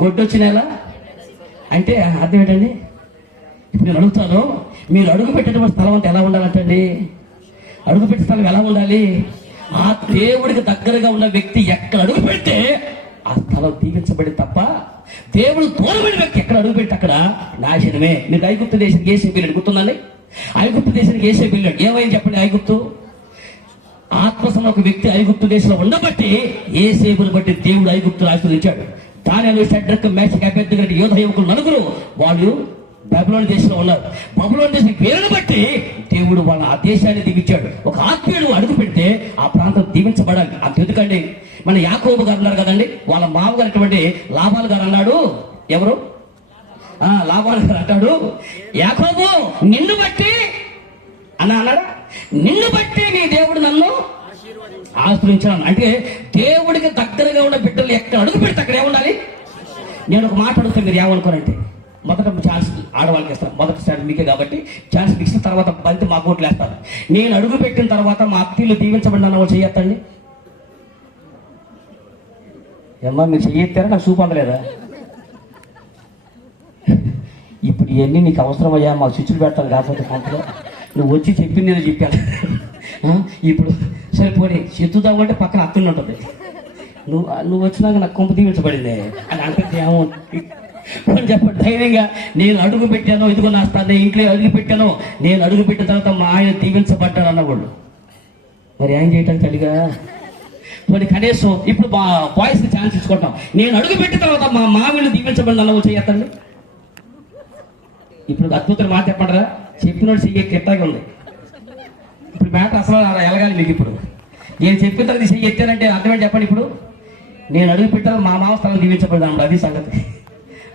గొడ్డొచ్చిన ఎలా అంటే అర్థం ఏంటండి? ఇప్పుడు నేను అడుగుతాను, మీరు అడుగు పెట్టేటువంటి స్థలం అంతా ఎలా ఉండాలంటండి? అడుగు పెట్టే స్థలం ఎలా ఉండాలి? ఆ దేవుడికి దగ్గరగా ఉన్న వ్యక్తి ఎక్కడ అడుగు పెడితే ఆ స్థలం దీవించబడి తప్ప దేవుడు దూరమైన వ్యక్తి ఎక్కడ అడుగు పెడితే అక్కడ నాశనమే. మీకు ఐగుప్తు దేశానికి ఏసే బిల్లు గుర్తుందండి? ఐగుప్తు దేశానికి ఏసే బిల్లు ఏమైంది చెప్పండి? ఐగుప్తు ఆత్మసమ ఒక వ్యక్తి ఐగుప్తు దేశంలో ఉండబట్టి ఏసేబుని బట్టి దేవుడు ఐగుప్తును ఆశీర్వదించాడు. దానిలో షడ్రక్, మేషక్, అబేద్నెగో యోధ యువకులు నలుగురు వాళ్ళు బబులోను దేశంలో ఉన్నారు. బబులోను దేశం పేరును బట్టి దేవుడు వాళ్ళ ఆ దేశాన్ని దీవించాడు. ఒక ఆత్మీయుడు అడుగు పెడితే ఆ ప్రాంతం దీవించబడాలి. అంతెందుకండి, మన యాకోబు గారు ఉన్నారు కదండి, వాళ్ళ మామగారు అటువంటి లాభాలు గారు అన్నాడు. ఎవరు? లాభాలు గారు అంటాడు, యాకోబు నిన్ను బట్టి అన్నాడా, నిన్ను బట్టి నీ దేవుడు నన్ను ఆశ్రయించాను. అంటే దేవుడికి దగ్గరగా ఉన్న బిడ్డలు ఎక్కడ అడుగు పెడితే అక్కడ ఏముండాలి? నేను ఒక మాట అడుగుతాను, మీరు ఏమనుకోనంటే, మొదట ఛాన్స్ ఆడవాళ్ళకి ఇస్తాను, మొదటిసారి మీకే కాబట్టి ఛాన్స్ ఇచ్చిన తర్వాత బంతి మా కోట్లు వేస్తాను. నేను అడుగు పెట్టిన తర్వాత మా అత్తీలు దీవించబడిన వాళ్ళు చేయొద్దండి. ఏమ్మా మీరు చెయ్యెత్తారా? నాకు చూపు అందలేదా? ఇప్పుడు ఇవన్నీ నీకు అవసరమయ్యా, మాకు స్విచ్లు పెడతాను కాకపోతే కొంతలో నువ్వు వచ్చి చెప్పింది నేను చెప్పాను. ఇప్పుడు సరిపోయి చెత్తుదామంటే పక్కన అత్తుని ఉంటుంది. నువ్వు వచ్చినాక నాకు కొంప దీవించబడింది అని అంటే ఏమో చెప్పండి ధైర్యంగా. నేను అడుగు పెట్టాను, ఇదిగో నా స్థానం ఇంట్లో అడుగు పెట్టాను, నేను అడుగు పెట్టిన తర్వాత మా ఆయన దీవించబడ్డాడు అన్నవాళ్ళు మరి ఏం చేయటానికి తల్లిగా మరి కనీసం ఇప్పుడు మా బాయ్స్కి ఛాన్స్ ఇచ్చుకుంటాం. నేను అడుగు పెట్టిన తర్వాత మా మావిళ్ళు దీవించబడి అన్నవాళ్ళు చేయొద్దండి. ఇప్పుడు అద్భుతం మాట చెప్పండిరా, చెప్పినోడు చెయ్యి ఎట్టాగే ఉంది. ఇప్పుడు మ్యాటర్ అసలు అలా ఎలగాలి మీకు. ఇప్పుడు నేను చెప్పిన తర్వాత చెయ్యి ఎత్తానంటే అర్థమేంటి చెప్పండి? ఇప్పుడు నేను అడుగు పెట్టాను, మా మామ స్థలం దీవించబడి అన్నాడు, అది సంగతి.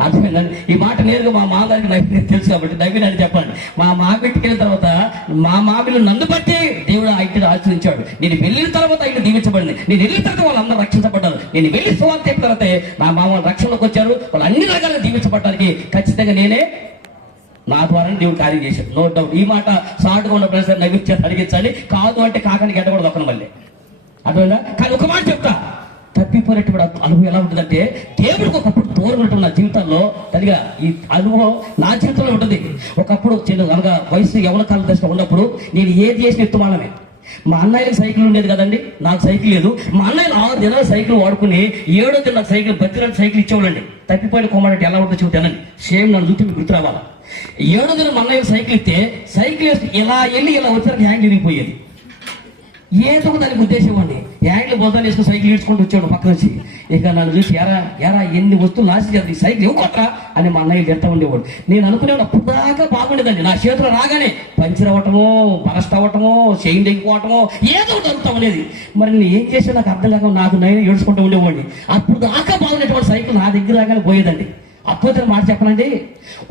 అర్థమైందండి? ఈ మాట నేరుగా మా మామగారికి నవ్వి తెలుసు కాబట్టి నవ్వినని చెప్పండి. మా మామిటికి వెళ్ళిన తర్వాత మా మామిలు నన్ను బట్టి దేవుడు ఆ ఇంటిని ఆశ్రయించాడు. నేను వెళ్ళిన తర్వాత ఇంటి దీవించబడింది. నేను వెళ్ళిన తర్వాత వాళ్ళందరూ రక్షించబడ్డారు. నేను వెళ్ళి సువార్త చెప్పిన తర్వాత మా మామ రక్షణలోకి వచ్చారు. వాళ్ళు అన్ని రకాలుగా దీవించబడడానికి ఖచ్చితంగా నేనే నా ద్వారా దేవుడు కార్యం చేశాడు. No doubt. ఈ మాట సాటుగా ఉన్న ప్రజలు నవ్వించారు, అడిగించాలి. కాదు అంటే కాకని గెట్టకూడదు ఒక్కన మళ్ళీ. అర్థమైందా? కానీ ఒక మాట చెప్తా, తప్పిపోయినటువంటి అనుభవం ఎలా ఉంటుందంటే, దేవుడికి ఒకప్పుడు దూరం ఉంటుంది నా జీవితంలో. తల్లిగా ఈ అనుభవం నా జీవితంలో ఉంటుంది. ఒకప్పుడు అనగా వయసు యవన కాలం దశలో ఉన్నప్పుడు నేను ఏది చేసిన ఎత్తుమానమే. మా అన్నయ్యకి సైకిల్ ఉండేది కదండి, నాకు సైకిల్ లేదు. మా అన్నయ్యలు 6 దినాల సైకిల్ వాడుకుని 7వ దిన నాకు సైకిల్ బతిరాడు సైకిల్ ఇచ్చేవాళ్ళండి. తప్పిపోయిన కొమ్మాడంటే ఎలా ఉంటుందో చెబుతానండి. సేమ్ నన్ను చూసి మీకు గుర్తు రావాలా. 7వ దిన మా అన్నయ్య సైకిల్ ఇస్తే సైకిల్ వేస్తే ఇలా వెళ్ళి ఇలా వచ్చేసరికి హ్యాంగ్ విరిగిపోయేది. ఏదో దానికి ఉద్దేశం హ్యాండ్లు బొద్దాలు వేసుకుని సైకిల్ ఈడ్చుకుంటూ వచ్చాడు పక్క నుంచి. ఇక నన్ను చూసి ఎరా ఎన్ని వస్తువులు నాశనం చేయాలి, ఈ సైకిల్ ఇవ్వకొట్రా అని మా అన్నయ్య తిడతా ఉండేవాడు. నేను అనుకునేవాడు అప్పుడు దాకా బాగుండేదండి. నా చేతిలో రాగానే పంచర్ అవ్వటమో, బరస్ట్ అవ్వటమో, చైన్ తెగిపోవటమో ఏదో జరుగుతూ ఉండేది. మరి నేను ఏం చేసా నాకు అర్థం కాక నాకు నేను ఏడ్చుకుంటూ ఉండేవాడిని. అప్పుడు దాకా బాగుండేటువంటి సైకిల్ నా దగ్గర రాగానే పోయేదండి. అప్పుడు మాట చెప్పనండి,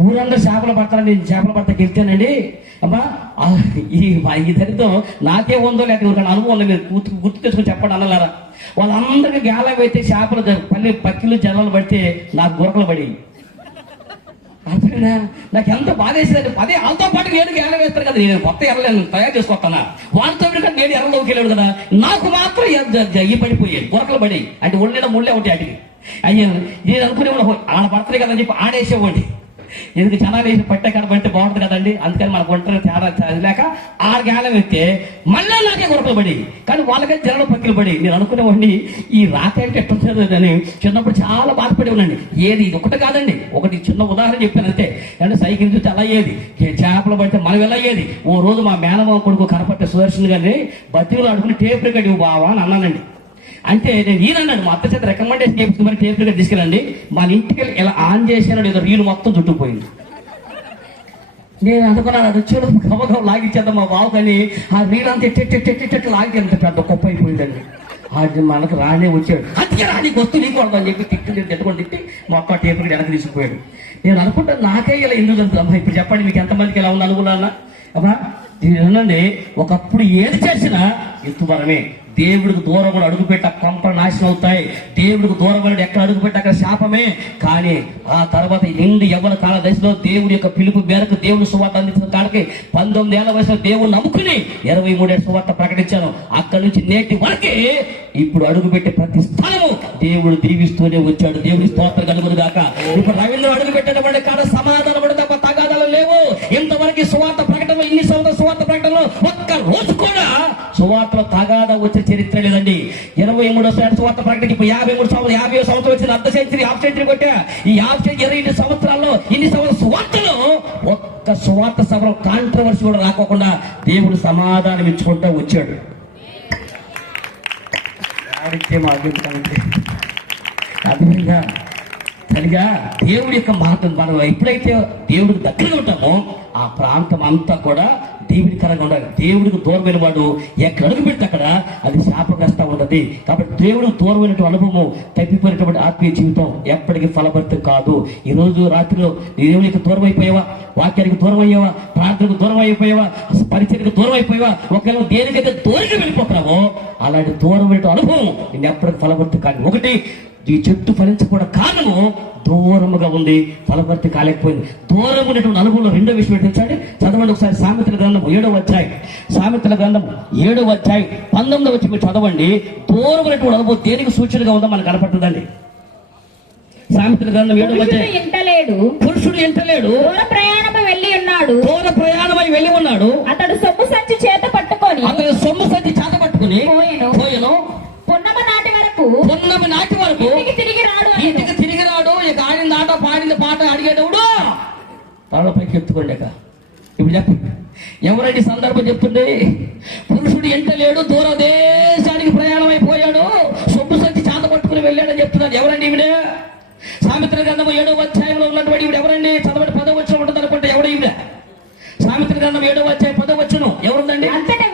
ఊరందరూ చేపలు పడతారండి, నేను చేపలు పడతాకి వెళ్తానండి. అమ్మా ఈ దరిద్రం నాకే ఉందో లేక ఎవరికైనా అనుభవం ఉందో మీరు గుర్తు తెచ్చుకొని చెప్పండి అన్నలారా. వాళ్ళందరికీ గేలం అయితే చేపలు పక్కిలు జనాలు పడితే నాకు గురకలు పడి అర్థమైనా నాకు ఎంత బాధ వేసేదండి. అదే వాళ్ళతో పాటు నేను గేలం వేస్తాను కదా, నేను కొత్త ఎర్రలేను తయారు చేసుకొస్తానా, వాళ్ళతో నేను ఎర్రలోకి వెళ్ళాడు కదా, నాకు మాత్రం ఈ పడిపోయాయి గురకలు పడి. అంటే ఒళ్ళేనా ముళ్ళే ఒకటి అడిగి అయ్యా నేను అనుకునేవాడు ఆడ పడతాయి కదని చెప్పి ఆడేసేవాడి. ఎందుకు జనాలు వేసి పట్టే కాడ పడితే బాగుంటుంది కదండి. అందుకని మనకు ఒంటరి తేడా లేక 6 గేలం ఎత్తే మళ్ళీ నాకే గురకలు పడి, కానీ వాళ్ళకైతే జనాలు పక్కిలు పడి. నేను అనుకునేవాడిని ఈ రాక అంటే ఎట్టుంటుంది అని చిన్నప్పుడు చాలా బాధపడేవాడిని. ఏది ఇది ఒకటి కాదండి, ఒకటి చిన్న ఉదాహరణ చెప్పాను అంతే. అంటే సైకిల్ చూస్తే అలా అయ్యేది, చేపలు పడితే మనం ఎలా అయ్యేది. ఓ రోజు మా మేనమామ కొడుకు కనపట్టే సుదర్శన్ గారిని బతిలో ఆడుకుని టేప్ రికార్డ్ ఇవ్వు బావా అని అన్నానండి. అంటే నేను ఈయనన్నాడు, మా అత్త చేత రికమెండేషన్ చేపిస్తే మరి టేప్ రికార్డ్ తీసుకెళ్ళండి. మన ఇంటికి ఇలా ఆన్ చేశాను, ఏదో రీలు మొత్తం చుట్టుకుపోయింది. నేను అనుకున్నాను అది వచ్చి గబగబ లాగిచ్చేద్దాం మా బావు, కానీ ఆ రీల్ అంతా ఎట్టెట్టు లాగి ఎంత పెద్ద గొప్ప అయిపోయిందండి. అది మనకు రానే వచ్చాడు, అందుకే నీకు వస్తూ నీకు అని చెప్పి తిట్టుకొని తిట్టి మొక్క టేప్ రికార్డ్ వెనక్కి తీసుకుపోయాడు. నేను అనుకుంటాను నాకే ఇలా ఎందుకు జరుగుతుందమ్మా. ఇప్పుడు చెప్పండి మీకు ఎంతమందికి ఎలా ఉంది అనుకున్నా అమ్మా. దీని ఒకప్పుడు ఏది చేసినా ఎత్తుబరమే. దేవుడికి దూరం కూడా అడుగుపెట్టి కొంపలు నాశనం అవుతాయి. దేవుడికి దూరం కూడా ఎక్కడ అడుగుపెట్టి అక్కడ శాపమే. కానీ ఆ తర్వాత నిండు యవ్వన కాల దశలో దేవుడి యొక్క పిలుపు మేరకు దేవుడు సువార్త అందించిన కాడికి 19 ఏళ్ల వయసులో దేవుడు నమ్ముకుని 23 ఏళ్ళ సువార్త ప్రకటించాను. అక్కడి నుంచి నేటి వరకే ఇప్పుడు అడుగుపెట్టే ప్రతి స్థలము దేవుడు దీవిస్తూనే వచ్చాడు. దేవుడి స్తోత్రం కలుగును గాక. ఇప్పుడు రవీంద్ర అడుగు పెట్టినటువంటి కాడ సమాధానం పడి తప్ప తగాదాలు లేవు. ఇంతవరకు సువార్త ప్రకటనలో, ఇన్ని సంవత్సరాల సువార్త ప్రకటనలో ఒక్క రోజు కూడా సువార్తలో తగాదా వచ్చే చరిత్ర లేదండి. 23వ సువార్త ప్రకటన ఇప్పుడు 53 సంవత్సరాలు, 50వ సంవత్సరం వచ్చింది. అర్ధ సెంచరీ, హాఫ్ సెంచరీ కొట్టా. ఈ హాఫ్ సెంచరీ 22 సంవత్సరాల్లో ఇన్ని సంవత్సరాల సువార్తలో ఒక్క సువార్త సభలో కాంట్రవర్సీ కూడా రాకోకుండా దేవుడు సమాధానం ఇచ్చుకుంటూ వచ్చాడు. అదేవిధంగా సరిగా దేవుడి యొక్క మహత్వం మనం ఎప్పుడైతే దేవుడికి దగ్గరగా ఉంటామో ఆ ప్రాంతం అంతా కూడా దేవుడికరంగా ఉండాలి. దేవుడికి దూరమైన వాడు ఎక్కడ అడుగు పెడితే అక్కడ అది శాపగ్రస్త ఉంటుంది. కాబట్టి దేవుడికి దూరమైనటువంటి అనుభవం తప్పిపోయినటువంటి ఆత్మీయ జీవితం ఎప్పటికీ ఫలభరితం కాదు. ఈ రోజు రాత్రిలో దేవునికి దూరం అయిపోయావా, వాక్యానికి దూరం అయ్యావా, ప్రార్థనకు దూరం అయిపోయావా, పరిచయకు దూరం అయిపోయావా, ఒకవేళ దేనికైతే దూరంగా వెళ్ళిపోతున్నావో అలాంటి దూరమైన అనుభవం నేను ఎప్పటికీ ఫలభరితం కాదు. ఒకటి, ఈ చెట్టు ఫలించకుండా కారణము దూరముగా ఉంది, ఫలభర్తి కాలేకపోయింది. దూరం ఉన్నటువంటి అనుభవంలో రెండో విషయం ఏంటంటే చదవండి ఒకసారి. సామెతల గ్రంథం 7వ అధ్యాయం, సామెతల గ్రంథం 7వ అధ్యాయం 19వ వచ్చి మీరు చదవండి. దూరమైనటువంటి అనుభవం దేనికి సూచనగా ఉందో మనకు కనపడుతుందండి. సామెతల గ్రంథం 7వ అధ్యాయం. పురుషుడు ఎంటలేడు, దూర ప్రయాణమై వెళ్ళి ఉన్నాడు. దూర ప్రయాణమై వెళ్ళి ఉన్నాడు. అతడు సొమ్ము సంచి చేత పట్టుకొని పోయెను. పున్నమి నాటి వరకు ఇంటికి తిరిగి రాడు. ఇక ఆడిన ఆట పాడిన పాట అడిగేటప్పుడు తలపైకి ఎత్తుకోండి. ఇప్పుడు చెప్పండి, ఎవరండి సందర్భం చెప్తుంది? పురుషుడు ఎంట లేడు, దూరదేశానికి ప్రయాణం అయిపోయాడు, సొమ్ము సంచి చేత పట్టుకుని వెళ్ళాడని చెప్తున్నాడు. ఎవరండి ఈవిడ? సామెతల గ్రంథం 7వ అధ్యాయంలో ఉన్నటువంటి ఈవిడ ఎవరండి? చదవండి. 10వ వచనం ఉంటుంది అనుకుంటే ఎవడ ఈవిడ? సామెతల గ్రంథం 7వ అధ్యాయం 10వ వచనం ఎవరుందండి? అంతటా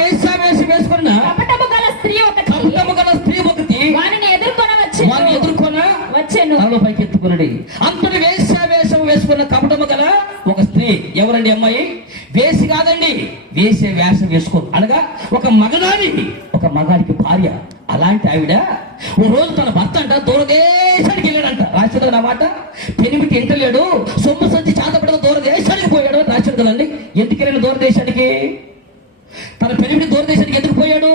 వేశ్యావేషం వేసుకున్న కపటము గల స్త్రీ ఒకటి వారిని ఎదుర్కొనవచ్చెను. పైకి ఎత్తుకున్నాడు. అంతటి వేశ్యావేషం వేసుకున్న కపటము గల ఒక స్త్రీ ఎవరండి? అమ్మాయి వేసి కాదండి, వేసే వేషం వేసుకో అనగా ఒక మగాడికి భార్య. అలాంటి ఆవిడ ఓ రోజు తన భర్త అంట దూరదేశానికి వెళ్ళాడంట. రాశాడు నా మాట. పెనిమిటి ఎంటలేడు, సొమ్ము సంచి చేతపడక దూరదేశానికి పోయాడు అని రాశాడు కదండి. ఎందుకు వెళ్ళాడు దూరదేశానికి? తన పెనిమిటి దూరదేశానికి ఎందుకు పోయాడు?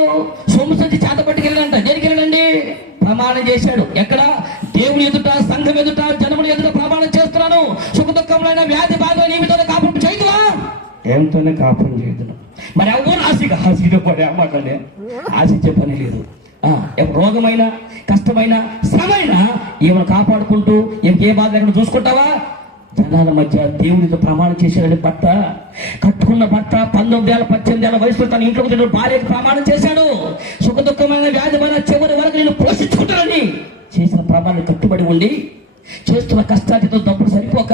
సొమ్ము సంచి చేతపట్టుకు వెళ్ళాడంట. దేనికి వెళ్ళాడండి? ప్రమాణం చేశాడు. ఎక్కడ? దేవుని ఎదుట, సంఘం ఎదుట, జనముల ఎదుట ప్రమాణం చేస్తున్నాను. సుఖ దుఃఖంలో వ్యాధి బాధ నీవితో కాపురం చేయదువా? ఏంతోనే కాపురం చేయదు. మరి ఎవరు ఆశగా పడే అమ్మాటండి, ఆశించే పని లేదు. రోగమైన, కష్టమైన, శ్రమైన ఏమైనా కాపాడుకుంటూ ఏ బాధ లేకుండా చూసుకుంటావా? జనాల మధ్య దేవుడితో ప్రమాణం చేశాడు. భర్త కట్టుకున్న భర్త 19 ఏళ్ళ 18 ఏళ్ళ వయసులో తన ఇంట్లోకి తిన్న భార్యకు ప్రమాణం చేశాడు. సుఖ దుఃఖమైన వ్యాధిమైన చివరి వరకు నేను పోషించుకుంటానని చేసిన ప్రమాణం కట్టుబడి ఉండి చేస్తున్న కష్టాలతో డబ్బులు సరిపోక,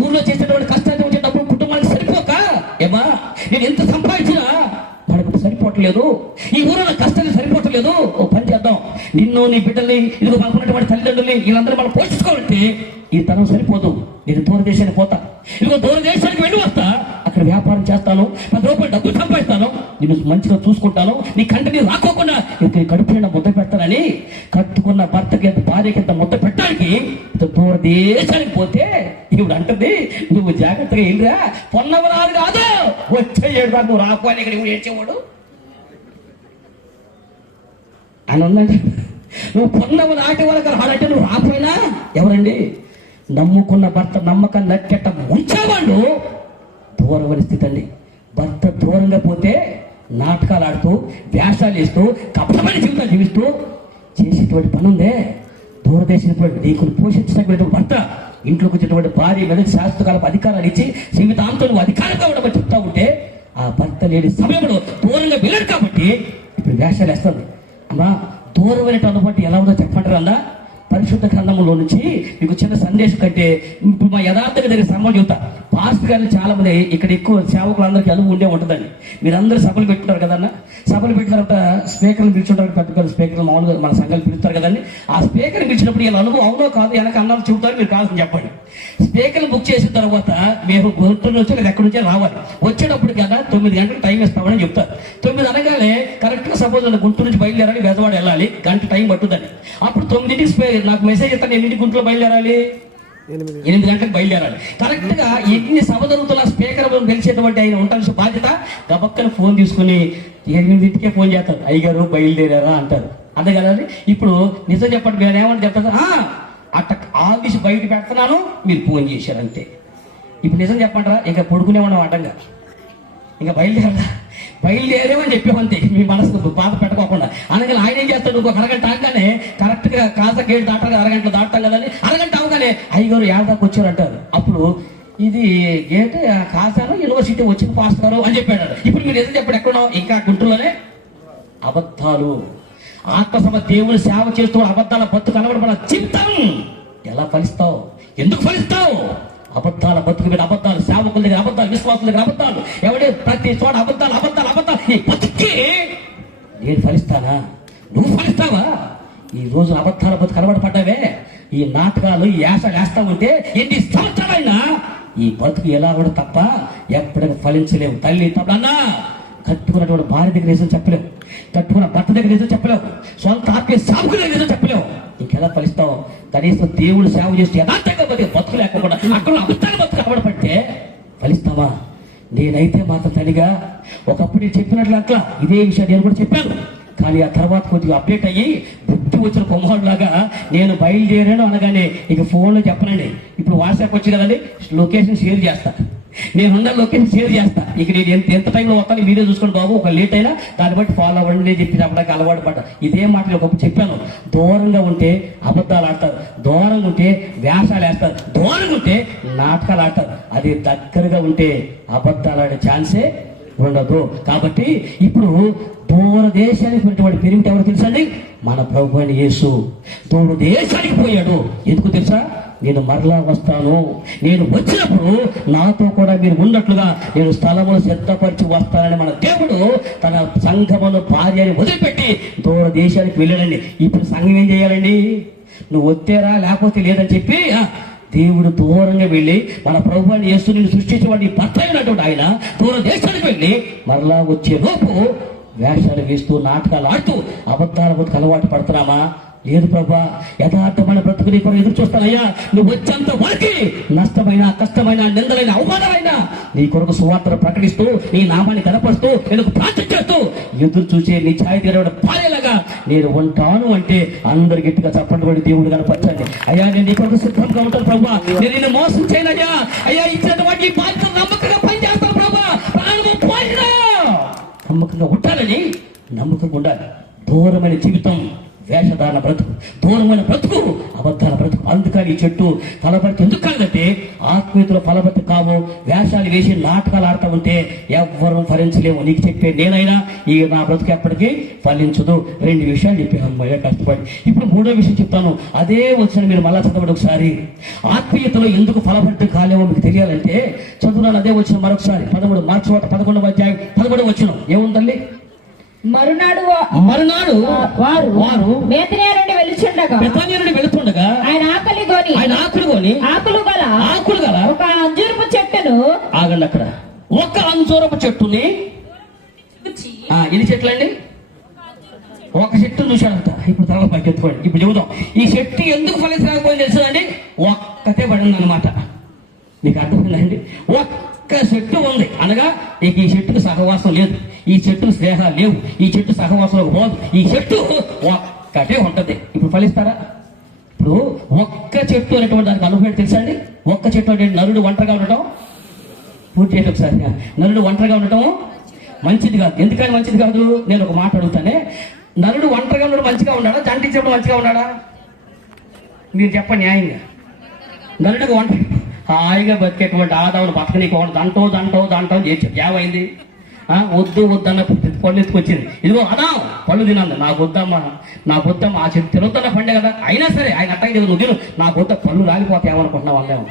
ఊర్లో చేసేటువంటి కష్టాలతో వచ్చే డబ్బులు కుటుంబానికి సరిపోక, ఏమా నేను ఎంత సంపాదించినా మనకు సరిపోవట్లేదు, ఈ ఊరిలో కష్టాలు సరిపోవట్లేదు. ఓ పని చేద్దాం, నిన్ను నీ బిడ్డల్ని ఇదిగో మనకున్నటువంటి తల్లిదండ్రుల్ని వీళ్ళందరూ మనం పోషించుకోవాలంటే ఈ తరం సరిపోదు. నేను దూరదేశానికి పోతా, ఇదిగో దూరదేశానికి వెళ్ళి వస్తా, అక్కడ వ్యాపారం చేస్తాను, 10 రూపాయలు డబ్బులు సంపాదిస్తాను, నేను మంచిగా చూసుకుంటాను, నీ కంటిని రాకోకుండా ఇక్కడ కడుపు నిండా ముద్ద పెడతానని కట్టుకున్న భర్తకి భార్యకి ఎంత ముద్ద పెట్టడానికి దూరదేశానికి పోతే ఇప్పుడు అంటుంది, నువ్వు జాగ్రత్తగా వెళ్ళిరా, పొన్నవరాలు కాదు వచ్చే 7 దాకా నువ్వు రాకపోయినా ఇక్కడ నువ్వు ఏడ్చేవాడు అని ఉందండి. నువ్వు పొన్నవ నాటి వరకు రాలంటే నువ్వు రాకపోయినా ఎవరండి? నమ్ముకున్న భర్త నమ్మకాన్ని నక్కెట్ట ఉంచేవాళ్ళు దూరమైన స్థితి అండి. భర్త దూరంగా పోతే నాటకాలు ఆడుతూ, వేషాలు వేస్తూ, కపటమైన జీవితాలు జీవిస్తూ చేసేటువంటి పని ఉందే. దూరదేశం నీకు పోషించినటువంటి భర్త ఇంట్లోకి వచ్చేటువంటి భార్య మీద శాస్త్రకాలకు అధికారాలు ఇచ్చి జీవితాంతం నువ్వు అధికారంగా ఉండమని చెప్తా ఉంటే ఆ భర్త లేని సమయంలో దూరంగా వెళ్ళాడు కాబట్టి ఇప్పుడు వేషాలు వేస్తుంది. అమ్మా దూరమైన అనుభవం ఎలా ఉందో చెప్పంటారు. అలా పరిశుద్ధ గ్రంథంలో నుంచి మీకు చిన్న సందేశం కంటే ఇప్పుడు మా యథార్థంగా జరిగే సభలు చెబుతా. పాస్టర్ గారు చాలా మంది ఇక్కడ ఎక్కువ సేవకులందరికీ అనుభవం ఉండే ఉంటుందండి. మీరందరూ సభలు పెట్టుకుంటారు కదన్నా, సభలు పెట్టిన తర్వాత స్పీకర్లు పిలుచుంటారు, పెద్ద పెద్ద స్పీకర్లు మామూలుగా మన సంఘాలు పిలుస్తారు కదండి. ఆ స్పీకర్ పిలిచినప్పుడు వీళ్ళ అనుభవం అవునో కాదు వెనక అన్నారు చెబుతారు, మీరు కాదని చెప్పండి. స్పీకర్లు బుక్ చేసిన తర్వాత మేము గుంటూరు నుంచి లేదా ఎక్కడి నుంచే రావాలి, వచ్చేటప్పుడు కదా 9 గంటలకు టైం ఇస్తామని చెప్తారు. 9 అనగానే కరెక్ట్గా సపోజ్ గుంటూరు నుంచి బయలుదేరాలి, బెజవాడ వెళ్ళాలి, గంట టైం పట్టుదని. అప్పుడు 9కి నాకు మెసేజ్ ఇస్తాను, ఎన్నింటి గుంటూరులో బయలుదేరాలి, 8 గంటలకు బయలుదేరాలి. కరెక్ట్ గా ఎన్ని సభ జరుగుతున్న స్పీకర్ గెలిచేటువంటి ఆయన ఉంటాల్సిన బాధ్యత. గబక్కన ఫోన్ తీసుకుని 8కే ఫోన్ చేస్తారు, అయ్యగారు బయలుదేరారా అంటారు. అదే కదండి. ఇప్పుడు నిజం చెప్పండి, నేను ఏమని చెప్తాను, అట్ట ఆఫీస్ బయట పెడుతున్నాను, మీరు ఫోన్ చేశారు అంతే. ఇప్పుడు నిజం చెప్పంటారా, ఇంకా పడుకునేవాడు అడ్డంగా, ఇంకా బయలుదేరేమని చెప్పేమంతే, మీ మనసు బాధ పెట్టుకోకుండా. అనగా ఆయన ఏం చేస్తాడు, ఒక అరగంట ఆగానే కరెక్ట్ గా కాసా గేట్ దాటాలి, అరగంటలో దాటాం కదండి, అరగంట అవగానే అయ్యగారు ఏడాదికి వచ్చారు అంటారు. అప్పుడు ఇది గేట్ కాసాను యూనివర్సిటీ వచ్చింది పాస్ గారు అని చెప్పాడు. ఇప్పుడు మీరు ఏదో చెప్పాడు, ఎక్కడున్నావు, ఇంకా గుంటూరులోనే. అబద్ధాలు, ఆత్మసభ దేవుని సేవ చేస్తూ అబద్ధాల బతుకు కనబడబడ జీవితం ఎలా ఫలిస్తావు, ఎందుకు ఫలిస్తావు? అబద్ధాల బతుకు మీద అబద్ధాలు, సేవకుల దగ్గర అబద్ధాలు, విశ్వాసుల దగ్గర అబద్ధాలు, ఎవడే ప్రతి చోట అబద్ధాలు అబద్ధాలు అబద్ధాలు. ఈ బతుక్కి నేను ఫలిస్తానా, నువ్వు ఫలిస్తావా? ఈ రోజు అబద్ధాల బతుకు కనబడపడ్డావే, ఈ నాటకాలు ఈ యాసలు వేస్తా ఉంటే ఎన్ని సంవత్సరాలైనా ఈ బతుకు ఎలా కూడా తప్ప ఎప్పటికీ ఫలించలేవు. తల్లి తప్పుడన్నా కట్టుకున్నటువంటి భార్య దగ్గర నిజం చెప్పలేవు, కట్టుకున్న భర్త దగ్గర నిజం చెప్పలేవు, సొంత ఆత్మీయ సాగుల దగ్గర నిజం చెప్పలేవు. ఇంకెలా ఫలిస్తావు? కనీసం దేవుడు సేవ చేస్తే యథార్థంగా బతికే బతుకు లేకపోవడం, అక్కడ అబద్ధాలు బతుకు కనబడపడితే ఫలిస్తావా? నేనైతే మాత్రం తల్లిగా ఒకప్పుడు నేను చెప్పినట్లు అట్లా ఇదే విషయాన్ని నేను కూడా చెప్పాను. కానీ ఆ తర్వాత కొద్దిగా అప్డేట్ అయ్యి బుద్ధి వచ్చిన కొమ్మలాగా నేను బయలుదేరాను అనగానే ఇక ఫోన్లో చెప్పనండి. ఇప్పుడు వాట్సాప్ వచ్చి కదండి, లొకేషన్ షేర్ చేస్తా, నేనున్న లొకేషన్ షేర్ చేస్తా. ఇక నేను ఎంత టైంలో వస్తాను మీరే చూసుకోండి బాబు, ఒక లేట్ అయినా దాన్ని బట్టి ఫాలో అవ్వండి నేను చెప్పి చెప్పడానికి అలవాటు పడ్డా. ఇదే మాట ఒకప్పుడు చెప్పాను, దూరంగా ఉంటే అబద్ధాలు ఆడతారు, దూరంగా ఉంటే వ్యాసాలు వేస్తారు, దూరంగా ఉంటే నాటకాలు ఆడతారు. అది దగ్గరగా ఉంటే అబద్ధాలు ఆడే ఛాన్సే ఉండదు. కాబట్టి ఇప్పుడు దూర దేశానికి పోయినటువంటి పెరిమిటి ఎవరు తెలుసండి? మన ప్రభు అయిన యేసు దూర దేశానికి పోయాడు. ఎందుకు తెలుసా? నేను మరలా వస్తాను, నేను వచ్చినప్పుడు నాతో కూడా మీరు ఉన్నట్లుగా నేను స్థలములు సిద్ధపరిచి వస్తానని మన దేవుడు తన సంఘమును భార్యని వదిలిపెట్టి దూర దేశానికి వెళ్ళాడండి. ఇప్పుడు సంఘం ఏం చేయాలండి? నువ్వు వచ్చారా లేకపోతే లేదని చెప్పి దేవుడు దూరంగా వెళ్ళి మన ప్రభువుని యేసు నిన్ను సృష్టించేవాడిని భర్త అయినటువంటి ఆయన దూర దేశానికి వెళ్ళి మరలా వచ్చే లోపు వేషాలు వేస్తూ నాటకాలు ఆడుతూ అబద్ధాల బతుకు అలవాటు పడుతున్నామా? లేదు ప్రభా, యథార్థమైన బ్రతుకుని కూడా ఎదురు చూస్తానయ్యా. నువ్వు వచ్చేంత వరకు నష్టమైన కష్టమైన నిందలైన అవమానాలైనా నీ కొరకు సువార్తను ప్రకటిస్తూ నీ నామాన్ని కనపరుస్తూ నేను ప్రార్థన చేస్తూ ఎదురు చూసే నీ ఛాయ తీరమైన భార్యలాగా నేను ఉంటాను అంటే అందరు గట్టిగా చప్పట్లు పడి దేవుడు కనపరచండి. అయ్యా నేను నీ కొరకు సిద్ధంగా ఉంటాను ప్రభా, నేను నిన్ను మోసం చేయనయ్యా. అయ్యా ఇచ్చినటువంటి బాధ్యత నమ్మకంగా పనిచేస్తాను ప్రభా, ప్రాణము పోయినా నమ్మకంగా ఉంటానని నమ్మకంగా ఉండాలి. దూరమైన జీవితం వేషధారణ బ్రతుకు, దూరమైన బ్రతుకు, అబద్ధాల బ్రతుకు. అందుకని ఈ చెట్టు ఫలభర్తి ఎందుకు కాదంటే ఆత్మీయతలో ఫలభర్తి కావు. వేషాలు వేసి నాటకాలు ఆడుతూ ఉంటే ఎవ్వరూ ఫలించలేము. నీకు చెప్పే నేనైనా ఈ నా బ్రతుకు ఎప్పటికీ ఫలించదు. 2 విషయాలు చెప్పి అమ్మయ్య కష్టపడి. ఇప్పుడు 3వ విషయం చెప్తాను, అదే వచ్చిన మీరు మళ్ళా చదవండి ఒకసారి. ఆత్మీయతలో ఎందుకు ఫలభర్తి కాలేమో మీకు తెలియాలంటే చదువునాను. అదే వచ్చిన మరొకసారి 13 మార్చి 11వ అధ్యాయం 11వ వచనం ఏముందండి? మరునాడు వారు బేతనియా నుండి వెళుతుండగా ఆయన ఆకలి కొని ఆకులు గల ఒక అంజూరపు చెట్టును ఆగండి. అక్కడ ఒక అంజూరపు చెట్టుని ఎన్ని చెట్లు అండి? ఒక చెట్టు చూశాడంట. ఇప్పుడు తర్వాత పైకి ఎత్తుకోండి. ఇప్పుడు చెబుదాం ఈ చెట్టు ఎందుకు ఫలించలేకపోయింది తెలుసుదండి? ఒక్కతే పడింది అనమాట. మీకు అర్థమైందండి? ఒక్క చెట్టు ఉంది అనగా నీకు ఈ చెట్టుకు సహవాసం లేదు, ఈ చెట్టుకు స్నేహాలు లేవు, ఈ చెట్టు సహవాసంలోకి పోదు, ఈ చెట్టు ఒక్కటే ఉంటది. ఇప్పుడు ఫలిస్తారా? ఇప్పుడు ఒక్క చెట్టు అనేటువంటి దానికి అనుభవం తెలుసా అండి? ఒక్క చెట్టు అంటే నరుడు ఒంటరిగా ఉండటం, పూర్తి చేయండి ఒకసారి. నరుడు ఒంటరిగా ఉండటం మంచిది కాదు. ఎందుకని మంచిది కాదు? నేను ఒక మాట అడుగుతానే, నరుడు ఒంటరిగా ఉండడం మంచిగా ఉన్నాడా, జంటించడం మంచిగా ఉన్నాడా? మీరు చెప్పండి న్యాయంగా. నరుడికి ఒంటరి హాయిగా బతికేటువంటి ఆదావును బతకనీకోవాలి, దంటో చేర్చాడు. ఏమైంది? వద్దు వద్దన్న పళ్ళు ఎత్తుకొచ్చింది. ఇదిగో అదా పళ్ళు తినంది. నాకు వద్దమ్మా ఆ చెట్టు తిరుగుతున్న పండే కదా, అయినా సరే ఆయన అట్టగే నువ్వు తిను, నాకు వద్ద పళ్ళు రాలిపోతే ఏమనుకుంటున్నావు అన్నాము.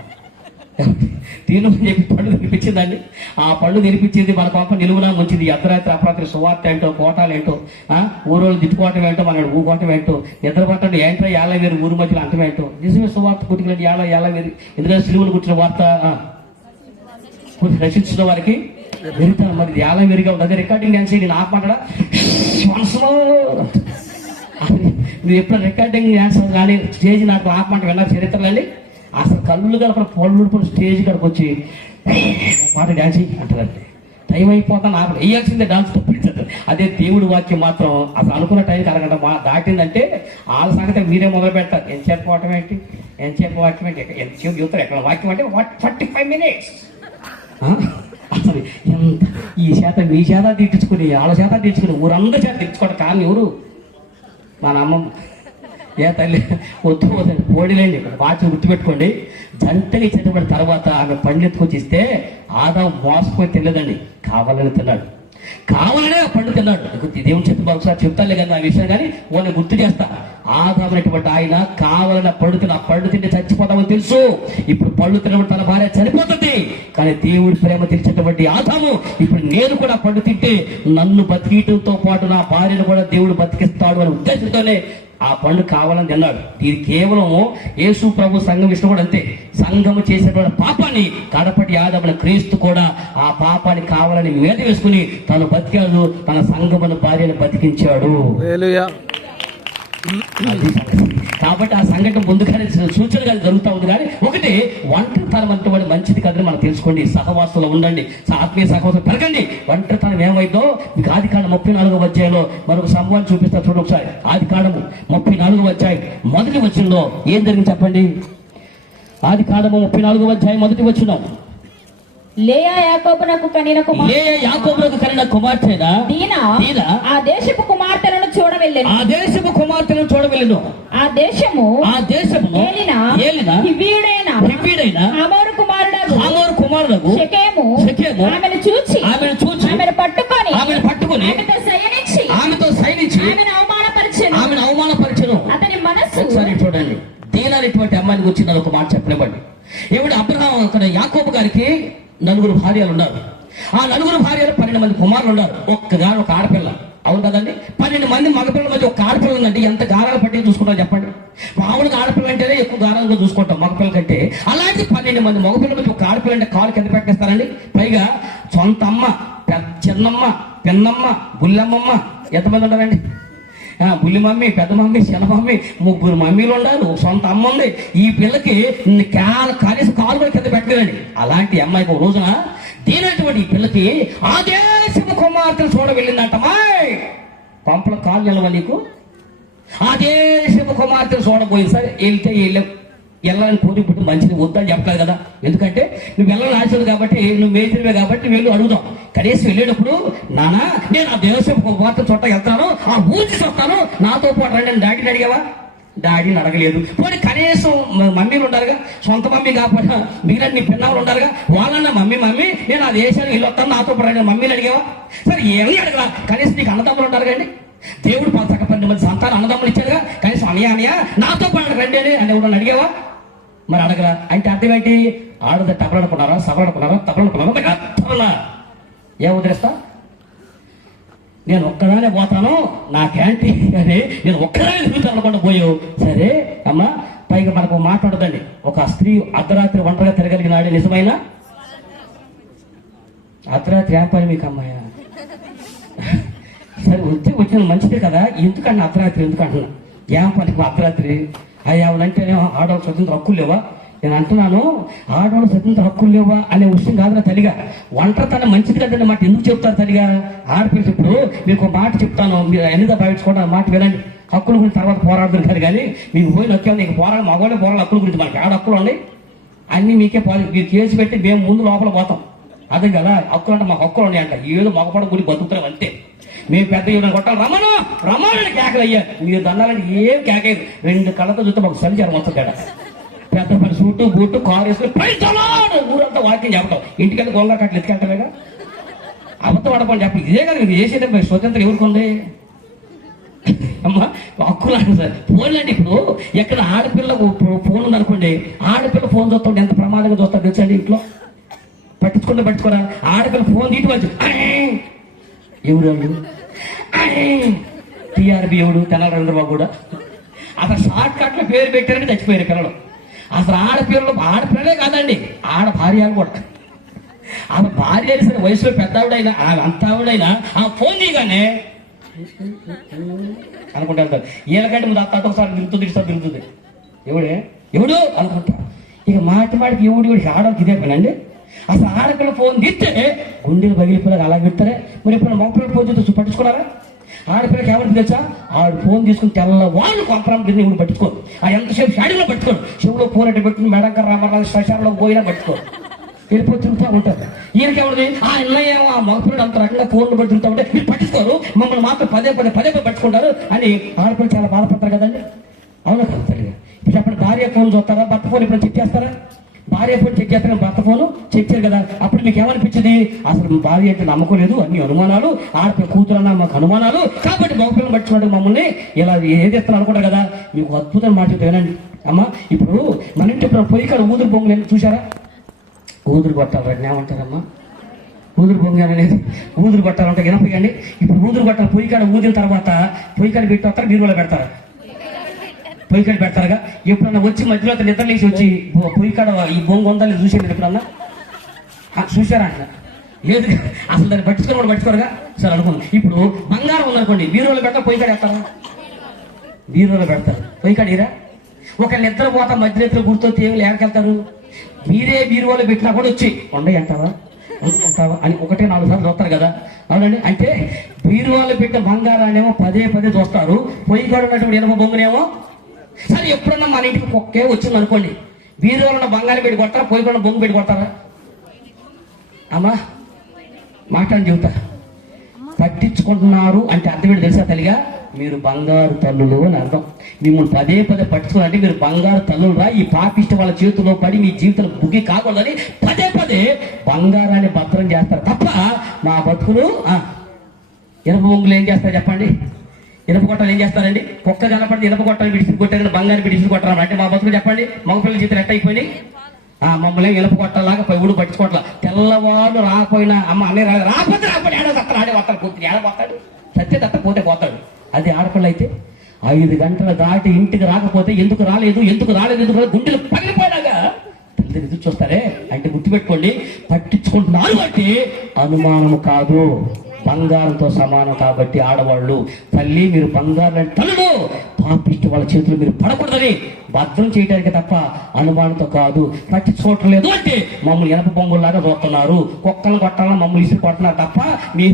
తిను చెప్పి పళ్ళు తినిపించిందండి. ఆ పళ్ళు తినిపించింది. మన పాప నిలువునా ముంచింది. అర్ధరాత్రి అపరాత్రి సువార్త ఏంటో, కోటాలు ఏంటో, ఊరోళ్ళు తిట్టుకోవటం ఏంటో, మన ఊకోవటం ఏంటో, నిద్రపట్టండి ఏంటో ఏళ్ళ వేరు ఊరు మధ్యలో అంటం ఏంటో. నిజమే సువార్త పుట్టుకులండి ఏళ్ళ వేరు. ఎందుకంటే సిలువలు కూర్చున్న వార్త రచించిన వారికి వెళ్తాను. మరి ఏళ్ళ వేరుగా ఉంటుంది. అదే రికార్డింగ్ డ్యాన్స్ నేను ఆపమంటాడా మనసులో నువ్వు ఎప్పుడు రికార్డింగ్ డ్యాన్స్ కానీ స్టేజ్ నాకు ఆపమంట విన్నారు చరిత్రలండి. అసలు కళ్ళు కలపడం పొళ్ళు స్టేజ్ కడకు వచ్చి పాట డ్యాన్స్ అంటారండి. టైం అయిపోతాను ఆపడం వేయాల్సిందే డాన్స్ తప్పించదు. అదే దేవుడి వాక్యం మాత్రం అసలు అనుకున్న టైంకి అరగంట దాటిందంటే వాళ్ళ సంగతి మీరే మొదలు పెడతారు. ఎంతసేపు వాక్యం ఏంటి, ఎంతసేపు వాక్యం ఏంటి, ఎంతసేపు చూస్తారు ఎక్కడ వాక్యం అంటే 45 minutes. అసలు ఎంత ఈ చేత మీ చేత తిట్టించుకుని వాళ్ళ చేత తిట్టించుకుని ఊరందరి చేత తిట్టించుకోవడం కానీ ఎవరు మన అమ్మమ్మ. ఏ తల్లి వద్దు వద్దండి పోడీలేండి. వాచి గుర్తుపెట్టుకోండి. జంటగా ఇచ్చేటప్పుడు తర్వాత ఆమె పండు ఎత్తుకొచ్చి ఇస్తే ఆదాం మోసపోయి తెలియదండి, కావాలని తిన్నాడు. కావాలనే ఆ పండు తిన్నాడు. దేవుని చెప్పి ఒకసారి చెప్తాలే కదా ఆ విషయం, కానీ వాళ్ళని గుర్తు చేస్తా. ఆదామైనటువంటి ఆయన కావాలని పళ్ళు తిన్న, పళ్ళు తింటే చచ్చిపోతామని తెలుసు. ఇప్పుడు పళ్ళు తినబడి తన భార్య చనిపోతుంది. కానీ దేవుడి ప్రేమ తెలిసినటువంటి ఆదాము ఇప్పుడు నేను కూడా పళ్ళు తింటే నన్ను బతికియటంతో పాటు నా భార్యను కూడా దేవుడు బతికిస్తాడు అనే ఉద్దేశంతోనే ఆ పండు కావాలని తిన్నాడు. ఇది కేవలం యేసు ప్రభు సంఘం విషయం కూడా అంతే. సంఘము చేసేటువంటి పాపాన్ని కడపటి ఆదామున క్రీస్తు కూడా ఆ పాపాన్ని కావాలని మీద వేసుకుని తను బతికాడు, తన సంఘమును భార్యను బతికించాడు. కాబట్టి ఆ సంఘటన ముందుగానే సూచనగా జరుగుతూ ఉంది. కానీ ఒకటి ఒంటరితనం అంటే వాడు మంచిది కాదని మనం తెలుసుకోండి. సహవాసంలో ఉండండి, ఆత్మీయ సహవాసం పెరగండి. ఒంటరితనం ఏమైందో మీకు ఆదికాండం 34వ అధ్యాయంలో మరొక సంభవాన్ని చూపిస్తా చూడండి ఒకసారి. ఆదికాండము 34వ అధ్యాయం మొదటి వచనంలో ఏం జరిగింది చెప్పండి. ఆదికాండము 34వ అధ్యాయం మొదటి వచనం. లేయా యాకోబునకు కనిన కుమార్తెనా దీనా ఆ దేశపు కుమార్తెలను చూడవెళ్ళెను. ఆ దేశము ఏలిన హివ్వీయుడైన హమోరు కుమారుడగు షెకెము ఆమెను చూచి ఆమెను పట్టుకొని ఆమెతో శయనించి ఆమెను అవమానపరిచెను. అతని మనస్సు చూడండి. దీనా అనేటువంటి అమ్మాయిని గురించి నాకు ఒక మాట చెప్పనివ్వండి. ఏమిటి అబ్రహాం అక్కడ యాకోబు గారికి 9 భార్యలు ఉన్నారు. ఆ 9 భార్యలు 12 మంది కుమారులు ఉన్నారు. ఒక్కగాను ఒక ఆడపిల్ల. అవును కదండి. 12 మంది మగపిల్లల మధ్య ఒక ఆడపిల్ల ఉందండి. ఎంత గారాలు పట్టి చూసుకుంటాం చెప్పండి. మామూలుగా ఆడపిల్ల అంటేనే ఎక్కువ గారాలుగా చూసుకుంటాం మగపిల్ల కంటే. అలాంటి 12 మంది మగపిల్లల మధ్య ఒక ఆడపిల్ల అంటే కాలు కింద పెట్టేస్తారండి. పైగా సొంత అమ్మ, చిన్నమ్మ, పెన్నమ్మ, బుల్లమ్మమ్మ ఎంతమంది ఉన్నారండి. బుల్లి మమ్మీ, పెద్ద మమ్మీ, చిన్న మమ్మీ, 3 మమ్మీలు ఉండాలి. సొంత అమ్మ ఉంది. ఈ పిల్లకి కనీసం కాలు కూడా కింద పెట్టలేదండి. అలాంటి అమ్మాయికి ఒక రోజున దీనటువంటి ఈ పిల్లకి ఆ దేశపు కుమార్తెను చూడ వెళ్ళిందంటమాయ్. పంపల కాలు నిలవ నీకు. ఆ దేశపు కుమార్తెను చూడబోయింది. సరే వెళ్తే వెళ్ళాలని కోరి పుట్టి మంచిది వద్దని చెప్పలేదు కదా. ఎందుకంటే నువ్వు వెళ్ళాలని ఆశలు కాబట్టి, నువ్వు మేజర్వే కాబట్టి వెళ్ళు అడుగుదాం. కనీసం వెళ్ళేటప్పుడు నానా నేను ఆ దేశపు కుమార్తె చోట వెళ్తాను, ఆ ఊరికి చూస్తాను, నాతో పాటు రండి అని డాడీని అడిగావా? డాడీని అడగలేదు. పోనీ కనీసం మమ్మీలు ఉండాలిగా. సొంత మమ్మీ కాకపోయినా మిగిలిన నీ పిన్నవాళ్ళు ఉండాలిగా. వాళ్ళన్న మమ్మీ నేను ఆ దేశానికి వెళ్ళి వస్తాను, నాతో పాటు రండి మమ్మీని అడిగావా? సరే ఏమీ అడగరా. కనీసం నీకు అన్నదమ్ములు ఉండాలి కండి. దేవుడు 12 మంది సంతానం అన్నదమ్ములు ఇచ్చారుగా. కనీసం అన్నయ్య నాతో పాటు రండి అని ఎవరన్నా అడిగావా? మరి అడగరా. అంటే అర్థం ఏంటి? ఆడద టపలనుకున్నారా, సభలనుకున్నారా, తపలనుకున్నారా? మరి అర్థమన్నా ఏ వదిలేస్తా? నేను ఒక్కదానే పోతాను నా క్యాంటీన్ అని నేను ఒక్కదానే తిరుగుతాను అనుకుంటూ పోయావు. సరే అమ్మా, పైగా మనకు మాట్లాడదండి. ఒక స్త్రీ అర్ధరాత్రి ఒంటరిగా తిరగలిగినాడే నిజమైన అర్ధరాత్రి ఏం పని మీకు అమ్మాయ? సరే వచ్చిన మంచిదే కదా. ఎందుకంటే అర్ధరాత్రి ఎందుకంటున్నా ఏం పనికి అర్ధరాత్రి? అయ్యావునంటే ఆడవాళ్ళు స్వతంత్ర హక్కులు లేవా? నేను అంటున్నాను ఆడవాళ్ళు స్వతంత్ర హక్కులు లేవా అనే విషయం కాదురా తల్లిగా. ఒంటరితనం మంచిది కదండి మాట ఎందుకు చెప్తారు తల్లిగా? ఆడపిల్లలు ఇప్పుడు మీకు ఒక మాట చెప్తాను, మీరు ఎన్నిదా భావించుకోవడం ఆ మాట వినండి. హక్కుల గురించి తర్వాత పోరాడుతున్నారు కానీ మీకు పోయి నొక్కేది నీకు మగవాళ్ళే పోరాడు హక్కుల గురించి. మనకి ఆడ హక్కులు ఉన్నాయి అన్ని మీకే మీరు కేసు పెట్టి మేము ముందు లోపల పోతాం. అదే కదా హక్కులు అంటే మాకు హక్కులు ఉన్నాయంట. ఏదో మగపడ గుడి బతుకుతాం అంతే. మేము పెద్ద కొట్టాలి రమ్మని కేకలు అయ్యారు. మీరు దండాలని ఏం కేకయ్యారు. 2 కళ్ళతో చూస్తే మాకు సంచారం వస్తుంది కదా. పెద్ద పని సూటు బూటు కారు వేసుకుని ఊరంతా వాకింగ్ చెప్పడం. ఇంటికెళ్ళి గొంగ కట్టలు ఎత్తుకెళ్తారుగా. అబద్ధం ఆడపని చెప్పి ఇదే కదా మీరు చేసేదే స్వతంత్రం ఎవరికి ఉంది అమ్మా? హక్కులాంటి సార్ ఫోన్లు అండి. ఇప్పుడు ఎక్కడ ఆడపిల్ల ఫోన్ ఉందనుకోండి, ఆడపిల్ల ఫోన్ చూస్తుంటే ఎంత ప్రమాదంగా చూస్తారు తెలుసండి. ఇంట్లో పట్టించుకోరా, ఆడపిల్ల ఫోన్ తీటి వచ్చు ఎవరు టీఆర్బీ ఎవడు తెనాలి చంద్రబాబు కూడా అసలు షార్ట్ కట్లో పేరు పెట్టారని చచ్చిపోయారు పిల్లలు. అసలు ఆడపిల్లలే కాదండి, ఆడ భార్యలు కూడా. ఆమె భార్య అయినా సరే వయసులో పెద్దవిడైనా అంత ఆవిడైనా ఆ ఫోన్ తీయగానే అనుకుంటారు. వీళ్ళకంటే ముందు అత్త ఒకసారి తిరుగుతుంది ఎవడు అనుకుంటా. ఇక మాటికి ఎవడికి ఆడవాళ్ళకి ఇదే పనండి. అసలు ఆడపిల్ల ఫోన్ తీస్తే గుండెలు పగిలిపోయి అలా పెడతారే. మరి ఎప్పుడైనా మగపిల్లలు ఫోన్ చేస్తే పట్టించుకున్నారా? ఆడపిల్లకి ఎవరికి తెలుసా, ఆడు ఫోన్ తీసుకుని తెల్లవాళ్ళు కొంపరం కింద ఇప్పుడు పట్టుకోరు. ఆ ఎంతసేపు షాడీలో పట్టుకోరు, చెవులో ఫోన్ అంటే పెట్టుకుని మేడంకర్ రామారావు శ్మశానంలో పోయినా పట్టుకోరు, వెళ్ళిపోయి తిరుగుతూ ఉంటారు. ఈయనకి ఎవరిది ఆ ఇన్నయ్యేమో ఆ మగపిల్లడు అంత రకంగా ఫోన్లు పడి తిరుగుతూ ఉంటే మీరు పట్టించుకోరు, మమ్మల్ని మాత్రం పదే పట్టుకుంటారు అని ఆడపిల్లలు చాలా బాధపడతారు కదండి. అవునా కదా తల్లిగా? ఇప్పుడు చెప్పండి, భార్య ఫోన్ చూస్తారా, భర్త ఫోన్ ఇప్పుడు చెక్ చేస్తారా? భార్య ఫోన్ చెక్ చేస్తారా, భర్త ఫోను చెక్ చేయరు కదా. అప్పుడు మీకు ఏమనిపించింది? అసలు భార్య అంటే నమ్మకం లేదు, అన్ని అనుమానాలు, ఆడపిల్ల కూతురన్నా మాకు అనుమానాలు, కాబట్టి మగపిల్లలు పట్టుకున్నాడు మమ్మల్ని ఇలా ఏదేస్తాను అనుకుంటారు కదా. మీకు అద్భుతమైన మాట వినండి అమ్మా. ఇప్పుడు మన ఇంటి పొయ్యి కాడ ఊదురు బొంగులు చూసారా? ఊదురు కొట్టాలి వాటిని ఏమంటారమ్మా? ఊదురు బొంగ అనేది ఊదురు కొట్టాలంటే వినపోయండి. ఇప్పుడు ఊదురు కొట్టాలి, పొయ్యి కాడ ఊదిన తర్వాత పొయ్యి కాడ పెట్టి వస్తారు, బీరువాలో పెడతారు. పొయ్యి కాడ పెడతారుగా. ఎప్పుడన్నా వచ్చి మధ్యలో నిద్ర లేచి వచ్చి పొయ్యి కాడ ఈ బొంగు ఉందా లేదు చూసేది ఎప్పుడన్నా చూసారా? అంట లేదు, అసలు దాన్ని పట్టుకోరుగా సార్ అనుకున్నాం. ఇప్పుడు బంగారం ఉందనుకోండి, బీరువాలో పెడతారు, పొయ్యి కాడ వేస్తారా? బీరువాలో పెడతారు, పొయ్యి కాడ ఇరా. ఒక నిద్ర పోతా మధ్యరేత్రులు గుర్తొచ్చి ఏమి లేకెళ్తారు. మీరే బీరువాలో పెట్టినా కూడా వచ్చి ఉండయి అంటావా అని 1-4 సార్లు చూస్తారు కదా. అవునండి. అంటే బీరువాలో పెట్టిన బంగారాన్నేమో పదే చూస్తారు, పొయ్యి కాడ ఉన్నటువంటి ఇనుప బొంగునేమో. సరే ఎప్పుడన్నా మన ఇంటికి కుక్కే వచ్చింది అనుకోండి, బీరువాలో ఉన్న బంగారం పెట్టి కొడతారా, పొయ్యి కాడ బొంగు పెట్టి కొడతారా? అమ్మా మాట్లాడి చెబుతా. పట్టించుకుంటున్నారు అంటే అర్థం ఏంటి తెలుసా తల్లిగా? మీరు బంగారు తల్లులు అని అర్థం. మిమ్మల్ని పదే పట్టించుకోవాలంటే మీరు బంగారు తల్లులు రా. ఈ పాపిష్ట వాళ్ళ చేతిలో పడి మీ జీవితంలో బుగ్గి కాకూడదని పదే బంగారాన్ని భద్రం చేస్తారు తప్ప మా బతుకులు ఇనప బొంగులు ఏం చేస్తారు చెప్పండి? ఇనప కొట్టాలు ఏం చేస్తారండి? కుక్క కనపడి ఇనప కొట్టాలు విడిచి కొట్టారు, బంగారు విడిచి కొట్టారు అంటే మా బతుకులు చెప్పండి? మగపిల్లల జీవితం ఎట్ట అయిపోయినాయి? మమ్మల్ని ఇనప కొట్టలాగా ఊడు పట్టించుకోవట్లా. తెల్లవాళ్ళు రాకపోయినా అమ్మ అన్నీ రాకపోతే ఏడో తత్తలు ఆడే వస్తాడు, కూతురు ఏడపోతాడు, సత్య తత్త పోతే పోతాడు. అది ఆడపిల్ల అయితే 5 గంటలు దాటి ఇంటికి రాకపోతే ఎందుకు రాలేదు గుండెలు పగిలిపోయినాగా ఎదురు చూస్తారే. అంటే గుర్తుపెట్టుకోండి, పట్టించుకుంటున్నారు అంటే అనుమానము కాదు, బంగారంతో సమానం. కాబట్టి ఆడవాళ్ళు తల్లి మీరు బంగారం తల్లులు పాపిష్టి వాళ్ళ చేతులు మీరు పడకూడదని భద్రం చేయడానికి తప్ప అనుమానంతో కాదు. పట్టించుకోవటం లేదు అంటే మమ్మల్ని ఇనప బొంగుల్లాగా చూస్తున్నారు, కుక్కలను కొట్టాలని మమ్మల్ని ఇసురు కొడుతున్నారు తప్ప మీ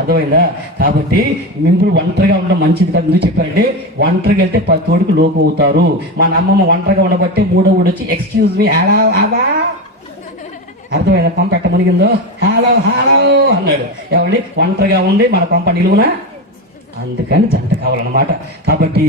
అర్థమైందా? కాబట్టి మిమ్మల్ని ఒంటరిగా ఉండడం మంచిది కాదు. ఎందుకు చెప్పారంటే ఒంటరిగా వెళ్తే 10 తోడికి లోపం అవుతారు. మా అమ్మమ్మ ఒంటరిగా ఉండబట్టి 3వ ఊడు వచ్చి ఎక్స్క్యూజ్ మీ హలో అర్థమైందా? పంప ఎట్ట మునిగిందో హలో అన్నాడు. ఏమండి ఒంటరిగా ఉండి మన పంప నిలువునా? అందుకని జంట కావాలన్నమాట. కాబట్టి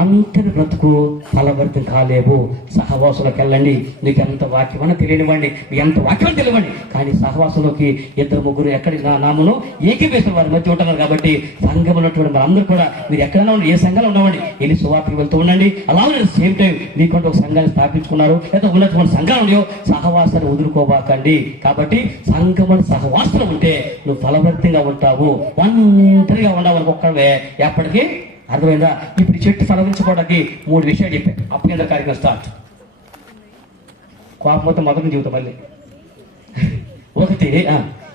ఒంటరి బ్రతుకు ఫలభరితం కాలేవు. సహవాసులకు వెళ్ళండి, మీకు ఎంత వాక్యమన్నా తెలియనివ్వండి, ఎంత వాక్యం తెలియవండి, కానీ సహవాసంలోకి 2-3 ఎక్కడి నామును ఏకీవేసిన వారి మధ్య ఉంటున్నారు. కాబట్టి సంఘం ఉన్నటువంటి మనందరూ కూడా మీరు ఎక్కడైనా ఉండి ఏ సంఘాలు ఉండవండి, వెళ్ళి సువార్తకి వెళ్తూ ఉండండి. అలాగే సేమ్ టైం మీకంటూ ఒక సంఘాన్ని స్థాపించుకున్నారు, లేదా ఉన్నటువంటి సంఘాలు ఉన్నాయో సహవాసాన్ని వదులుకోబాకండి. కాబట్టి సంఘములు సహవాసన ఉంటే నువ్వు ఫలభరితంగా ఉంటావు. ఒంటరిగా ఉండవు ఒక్కడే ఎప్పటికీ. అర్థమైందా? ఇప్పుడు చెట్టు ఫలించుకోవడానికి 3 విషయాలు చెప్పాను. అప్పుడు కార్యక్రమం స్టార్ట్. కోపం మొత్తం మొదటి జీవితం మళ్ళీ. ఒకటి,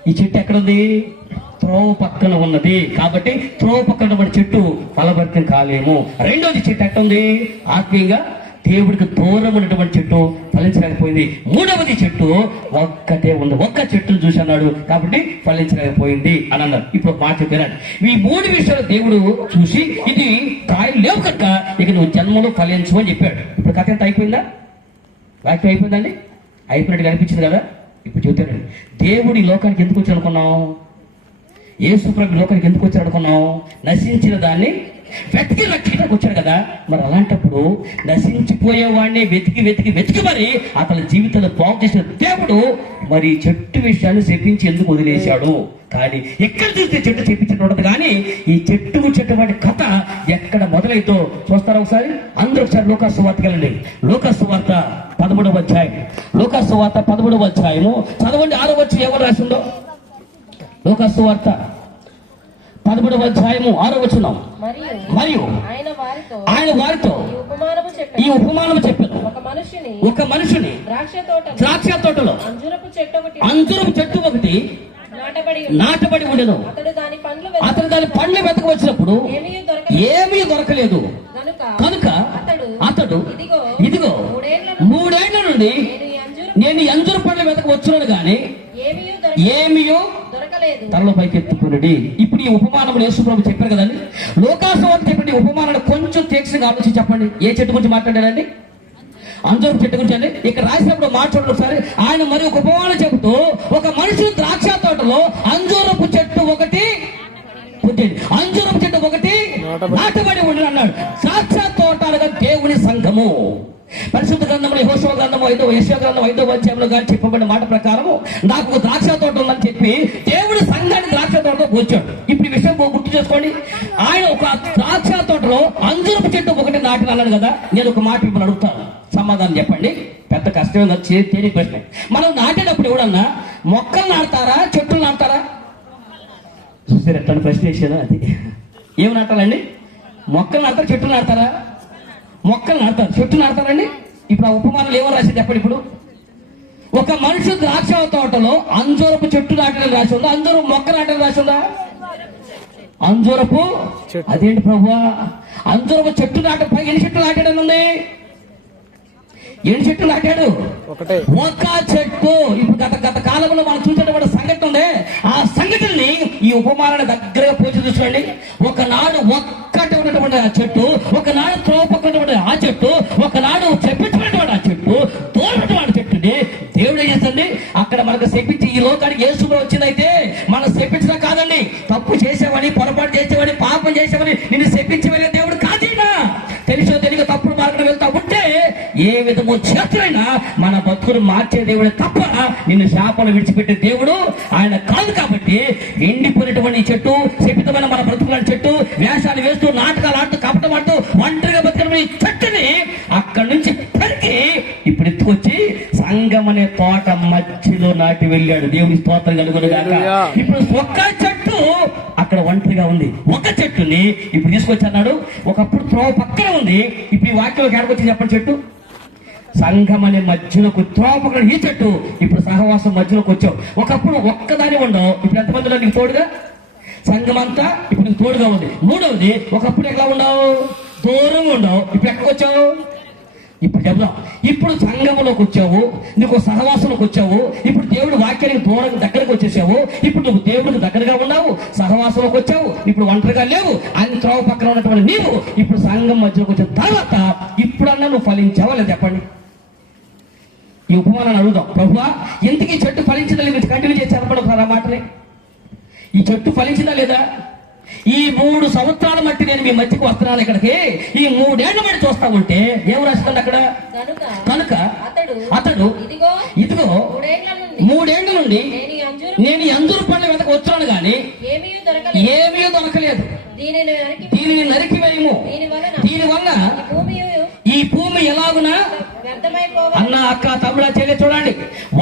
ఈ చెట్టు ఎక్కడుంది? త్రోవ పక్కన ఉన్నది. కాబట్టి త్రోవ పక్కన ఉన్న చెట్టు ఫలభరితం కాలేము. రెండోది, చెట్టు ఎక్కడుంది? ఆత్మీయంగా దేవుడికి దూరం ఉన్నటువంటి చెట్టు ఫలించలేకపోయింది. మూడవది, చెట్టు ఒక్కటే ఉంది, ఒక్క చెట్టును చూసి అన్నాడు కాబట్టి ఫలించలేకపోయింది అని అన్నారు. ఇప్పుడు మాట చెప్పారండి, ఈ 3 విషయాలు దేవుడు చూసి ఇది కాయలు లేవు కనుక ఇక నువ్వు జన్మలో ఫలించు అని చెప్పాడు. ఇప్పుడు కథ ఎంత అయిపోయిందా? వాక్యం అయిపోయిందండి? అయిపోయినట్టుగా అనిపించింది కదా? ఇప్పుడు చూద్దారండి, దేవుడు ఈ లోకానికి ఎందుకు వచ్చి అనుకున్నాం? యేసు ప్రభు లోకానికి ఎందుకు వచ్చాడు అనుకున్నాం? నశించిన దాన్ని వెతికి రక్షణకు వచ్చాడు కదా. మరి అలాంటప్పుడు నశించిపోయేవాడిని వెతికి మరి అతని జీవితంలో బాగు చేసిన దేవుడు మరి చెట్టు విషయాన్ని శపించి ఎందుకు వదిలేశాడు? కానీ ఎక్కడ చూస్తే చెట్టు చెప్పించినట్టు ఉండదు. కానీ ఈ చెట్టు గురించినటువంటి కథ ఎక్కడ మొదలైతో చూస్తారా ఒకసారి? అందరూ ఒకసారి లూకా సువార్తకి వెళ్ళండి. లూకా సువార్త 13వ అధ్యాయం. లూకా సువార్త 13వ అధ్యాయము చదవండి. 6వ వచనం ఎవరు రాసిందో? లూకా సువార్త 13వ అధ్యాయము 6వ వచనం. మరియు ఆయన వారితో ఈ ఉపమానము చెప్పాను. ఒక మనిషిని ద్రాక్ష తోటలో అంజూరపు చెట్టు ఒకటి నాటబడి ఉండెను. అతడు దాని పండ్లు వెతక వచ్చినప్పుడు ఏమీ దొరకలేదు. కనుక అతడు ఇదిగో 3 ఏళ్ల నుండి నేను ఈ అంజూర పండ్లు వెతక వచ్చున్నాను గాని ఏమీయో తనలో పైకి ఎత్తుకున్నాడు. ఇప్పుడు ఈ ఉపమానములు యేసుప్రభు చెప్పారు కదండి. లోకాసువార్త చెప్పండి ఉపమానాలు కొంచెం తీక్షణంగా ఆలోచించి చెప్పండి. ఏ చెట్టు గురించి మాట్లాడారండి? అంజూరపు చెట్టు గురించి అండి. ఇక్కడ రాసినప్పుడు మాట్లాడు ఒకసారి. ఆయన మరి ఒక ఉపమానం చెబుతూ ఒక మనిషి ద్రాక్ష తోటలో అంజూరపు చెట్టు ఒకటి నాటబడి ఉండి అన్నాడు. ద్రాక్ష తోట అనగా దేవుని సంఘము. పరిశుద్ధ గ్రంథంలో యెహోషువ గ్రంథం 5వ యెషయా గ్రంథం 5వ అధ్యాయంలో గాని చెప్పబడిన మాట ప్రకారము నాకు ఒక ద్రాక్ష తోట ఉందని చెప్పి దేవుడు సంఘాన్ని ద్రాక్ష తోటలో కూర్చోడు. ఇప్పుడు ఈ విషయం గుర్తు చేసుకోండి. ఆయన ఒక ద్రాక్ష తోటలో అంజూరపు చెట్టు ఒకటి నాటిన అన్నాడు కదా. నేను ఒక మాట మిమ్మల్ని అడుగుతాను, సమాధానం చెప్పండి. పెద్ద కష్టం తేలి ప్రశ్న. మనం నాటేటప్పుడు ఎవడన్నా మొక్కలు నాటుతారా చెట్టులు నాటుతారా? చూసారు ఎట్లా ప్రశ్న వేసేదా? అది ఏమి నాటాలండి? మొక్కలు నాటుతారా చెట్టులు నాటుతారా? మొక్కలు నాటుతారు, చెట్టు నాటుతారండి. ఇప్పుడు ఆ ఉపమానాలు ఏమో రాసి చెప్పండి. ఇప్పుడు ఒక మనిషి ద్రాక్ష తోటలో అంజూరపు చెట్టు నాటడం రాసి ఉందా? అంజూరపు మొక్క నాటడం రాసి ఉందా? అంజూరపు అదేంటి ప్రభువా? అంజూరపు చెట్టు నాటపై ఎన్ని చెట్లు నాటాడని ఉంది? ఎన్ని చెట్లు నాటాడు? ఒక చెట్టు. ఇప్పుడు గత కాలంలో మనం చూసేటువంటి సంఘటన ఉంది. ఆ సంఘటనని ఈ ఉపమానాన్ని దగ్గరగా పోల్చి చూసుకోండి. ఒకనాడు ఒక్కటి ఉన్నటువంటి ఆ చెట్టు, ఒకనాడు త్రోవ పక్కనటువంటి ఆ చెట్టు, ఒకనాడు చెప్పించినటువంటి ఆ చెట్టు, తోలినటువంటి చెట్టుని దేవుడు ఏం చేస్తుంది? అక్కడ మనకు చెప్పించి ఈ లోకానికి యేసు వచ్చిందైతే మనం చెప్పించడం కాదండి. తప్పు చేసేవని, పొరపాటు చేసేవని, పాపం చేసేవని నిన్ను చెప్పించి వెళ్ళే దేవుడు కాదైనా. తెలిసో తెలియక తప్పుడు మార్గం వెళ్తా ఉంటే ఏ విధము చేతులైనా మన బతుకును మార్చే దేవుడు తప్ప నిన్ను శాపను విడిచిపెట్టే దేవుడు ఆయన కాదు. కాబట్టి ఎండిపోయినటువంటి చెట్టు, శపితమైన మన బ్రతుకుల చెట్టు, వేషాలు వేస్తూ నాటకాలు ఆడుతూ కపటం ఆడుతూ ఒంటరిగా బతుకున్న చెట్టుని అక్కడి నుంచి పెరిగి ఇప్పుడు ఎత్తుకొచ్చి సంఘం అనే తోట మధ్యలో నాటి వెళ్ళాడు. దేవుని స్తోత్రం కలుగునుగాక. ఇప్పుడు ఒక్క చెట్టు అక్కడ ఒంటరిగా ఉంది. ఒక చెట్టుని ఇప్పుడు తీసుకొచ్చి అన్నాడు. ఒకప్పుడు త్రోవ పక్కన ఉంది. ఇప్పుడు ఈ వాక్యంలో ఏడకొచ్చి చెప్పండి. చెట్టు సంఘం అనే మధ్యలోకి త్రోపకం ఈ చెట్టు ఇప్పుడు సహవాసం మధ్యలోకి వచ్చావు. ఒకప్పుడు ఒక్కదాని ఉండవు, ఇప్పుడు ఎంతమంది నీకు తోడుగా? సంఘం అంతా ఇప్పుడు నీకు తోడుగా ఉంది. మూడవది, ఒకప్పుడు ఎట్లా ఉండవు? దూరంగా ఉండవు, ఇప్పుడు ఎక్కడికి వచ్చావు? ఇప్పుడు చెప్దాం. ఇప్పుడు సంఘంలోకి వచ్చావు, నీకు సహవాసంలోకి వచ్చావు. ఇప్పుడు దేవుడు వాక్యానికి దూరం దగ్గరకు వచ్చేసావు. ఇప్పుడు నువ్వు దేవుడికి దగ్గరగా ఉన్నావు, సహవాసంలోకి వచ్చావు. ఇప్పుడు ఒంటరిగా లేవు. ఆయన త్రోవ పక్కన ఉన్నటువంటి నీవు ఇప్పుడు సంఘం మధ్యలోకి వచ్చిన తర్వాత ఇప్పుడన్నా నువ్వు ఫలించావా లేదా చెప్పండి. ఈ ఉపమానాన్ని అడుగుదాం. ప్రభువా ఎందుకు ఈ చెట్టు ఫలించిందా లేదా? కంటిన్యూ చేసి చెప్పండి ఒకసారి ఆ మాటని. ఈ చెట్టు ఫలించిందా లేదా? ఈ 3 సంవత్సరాల మట్టి నేను మీ మధ్యకు వస్తున్నాను ఇక్కడికి. ఈ 3 ఏళ్ల మట్టి చూస్తా ఉంటే ఏం రాస్తుంది అక్కడ? కనుక అతడు ఇదిగో 3 ఏళ్ల నుండి నేను ఈ అంజూరు పండ్ల వెతక వచ్చాను గాని ఏమీ దొరకలేదు. దీనిని నరికివేయము. దీనివల్ల ఈ భూమి ఎలాగునా అన్న, అక్క, తమ్ముడా, చెల్లి చూడండి.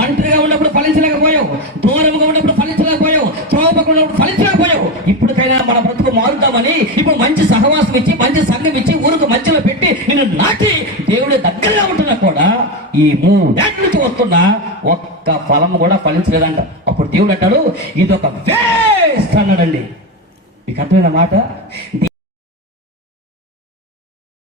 ఒంటరిగా ఉన్నప్పుడు ఫలించలేకపోయావు, దూరంగా ఉన్నప్పుడు ఫలించలేకపోయావు, త్రోపకు ఉన్నప్పుడు ఫలించలేకపోయావు. ఇప్పటికైనా మన బ్రతుకు మారుతామని ఇప్పుడు మంచి సహవాసం ఇచ్చి, మంచి సంఘం ఇచ్చి, ఊరికి మధ్యలో పెట్టి నిన్ను నాటి దేవుడి దగ్గరగా ఉంటున్నా కూడా ఈ 3 ఏళ్ల నుంచి వస్తున్నా ఒక్క ఫలం కూడా ఫలించలేదంట. అప్పుడు దేవుడు అంటాడు ఇది ఒక వేస్ట్ అన్నాడండి. మీకు అర్థమైన మాట.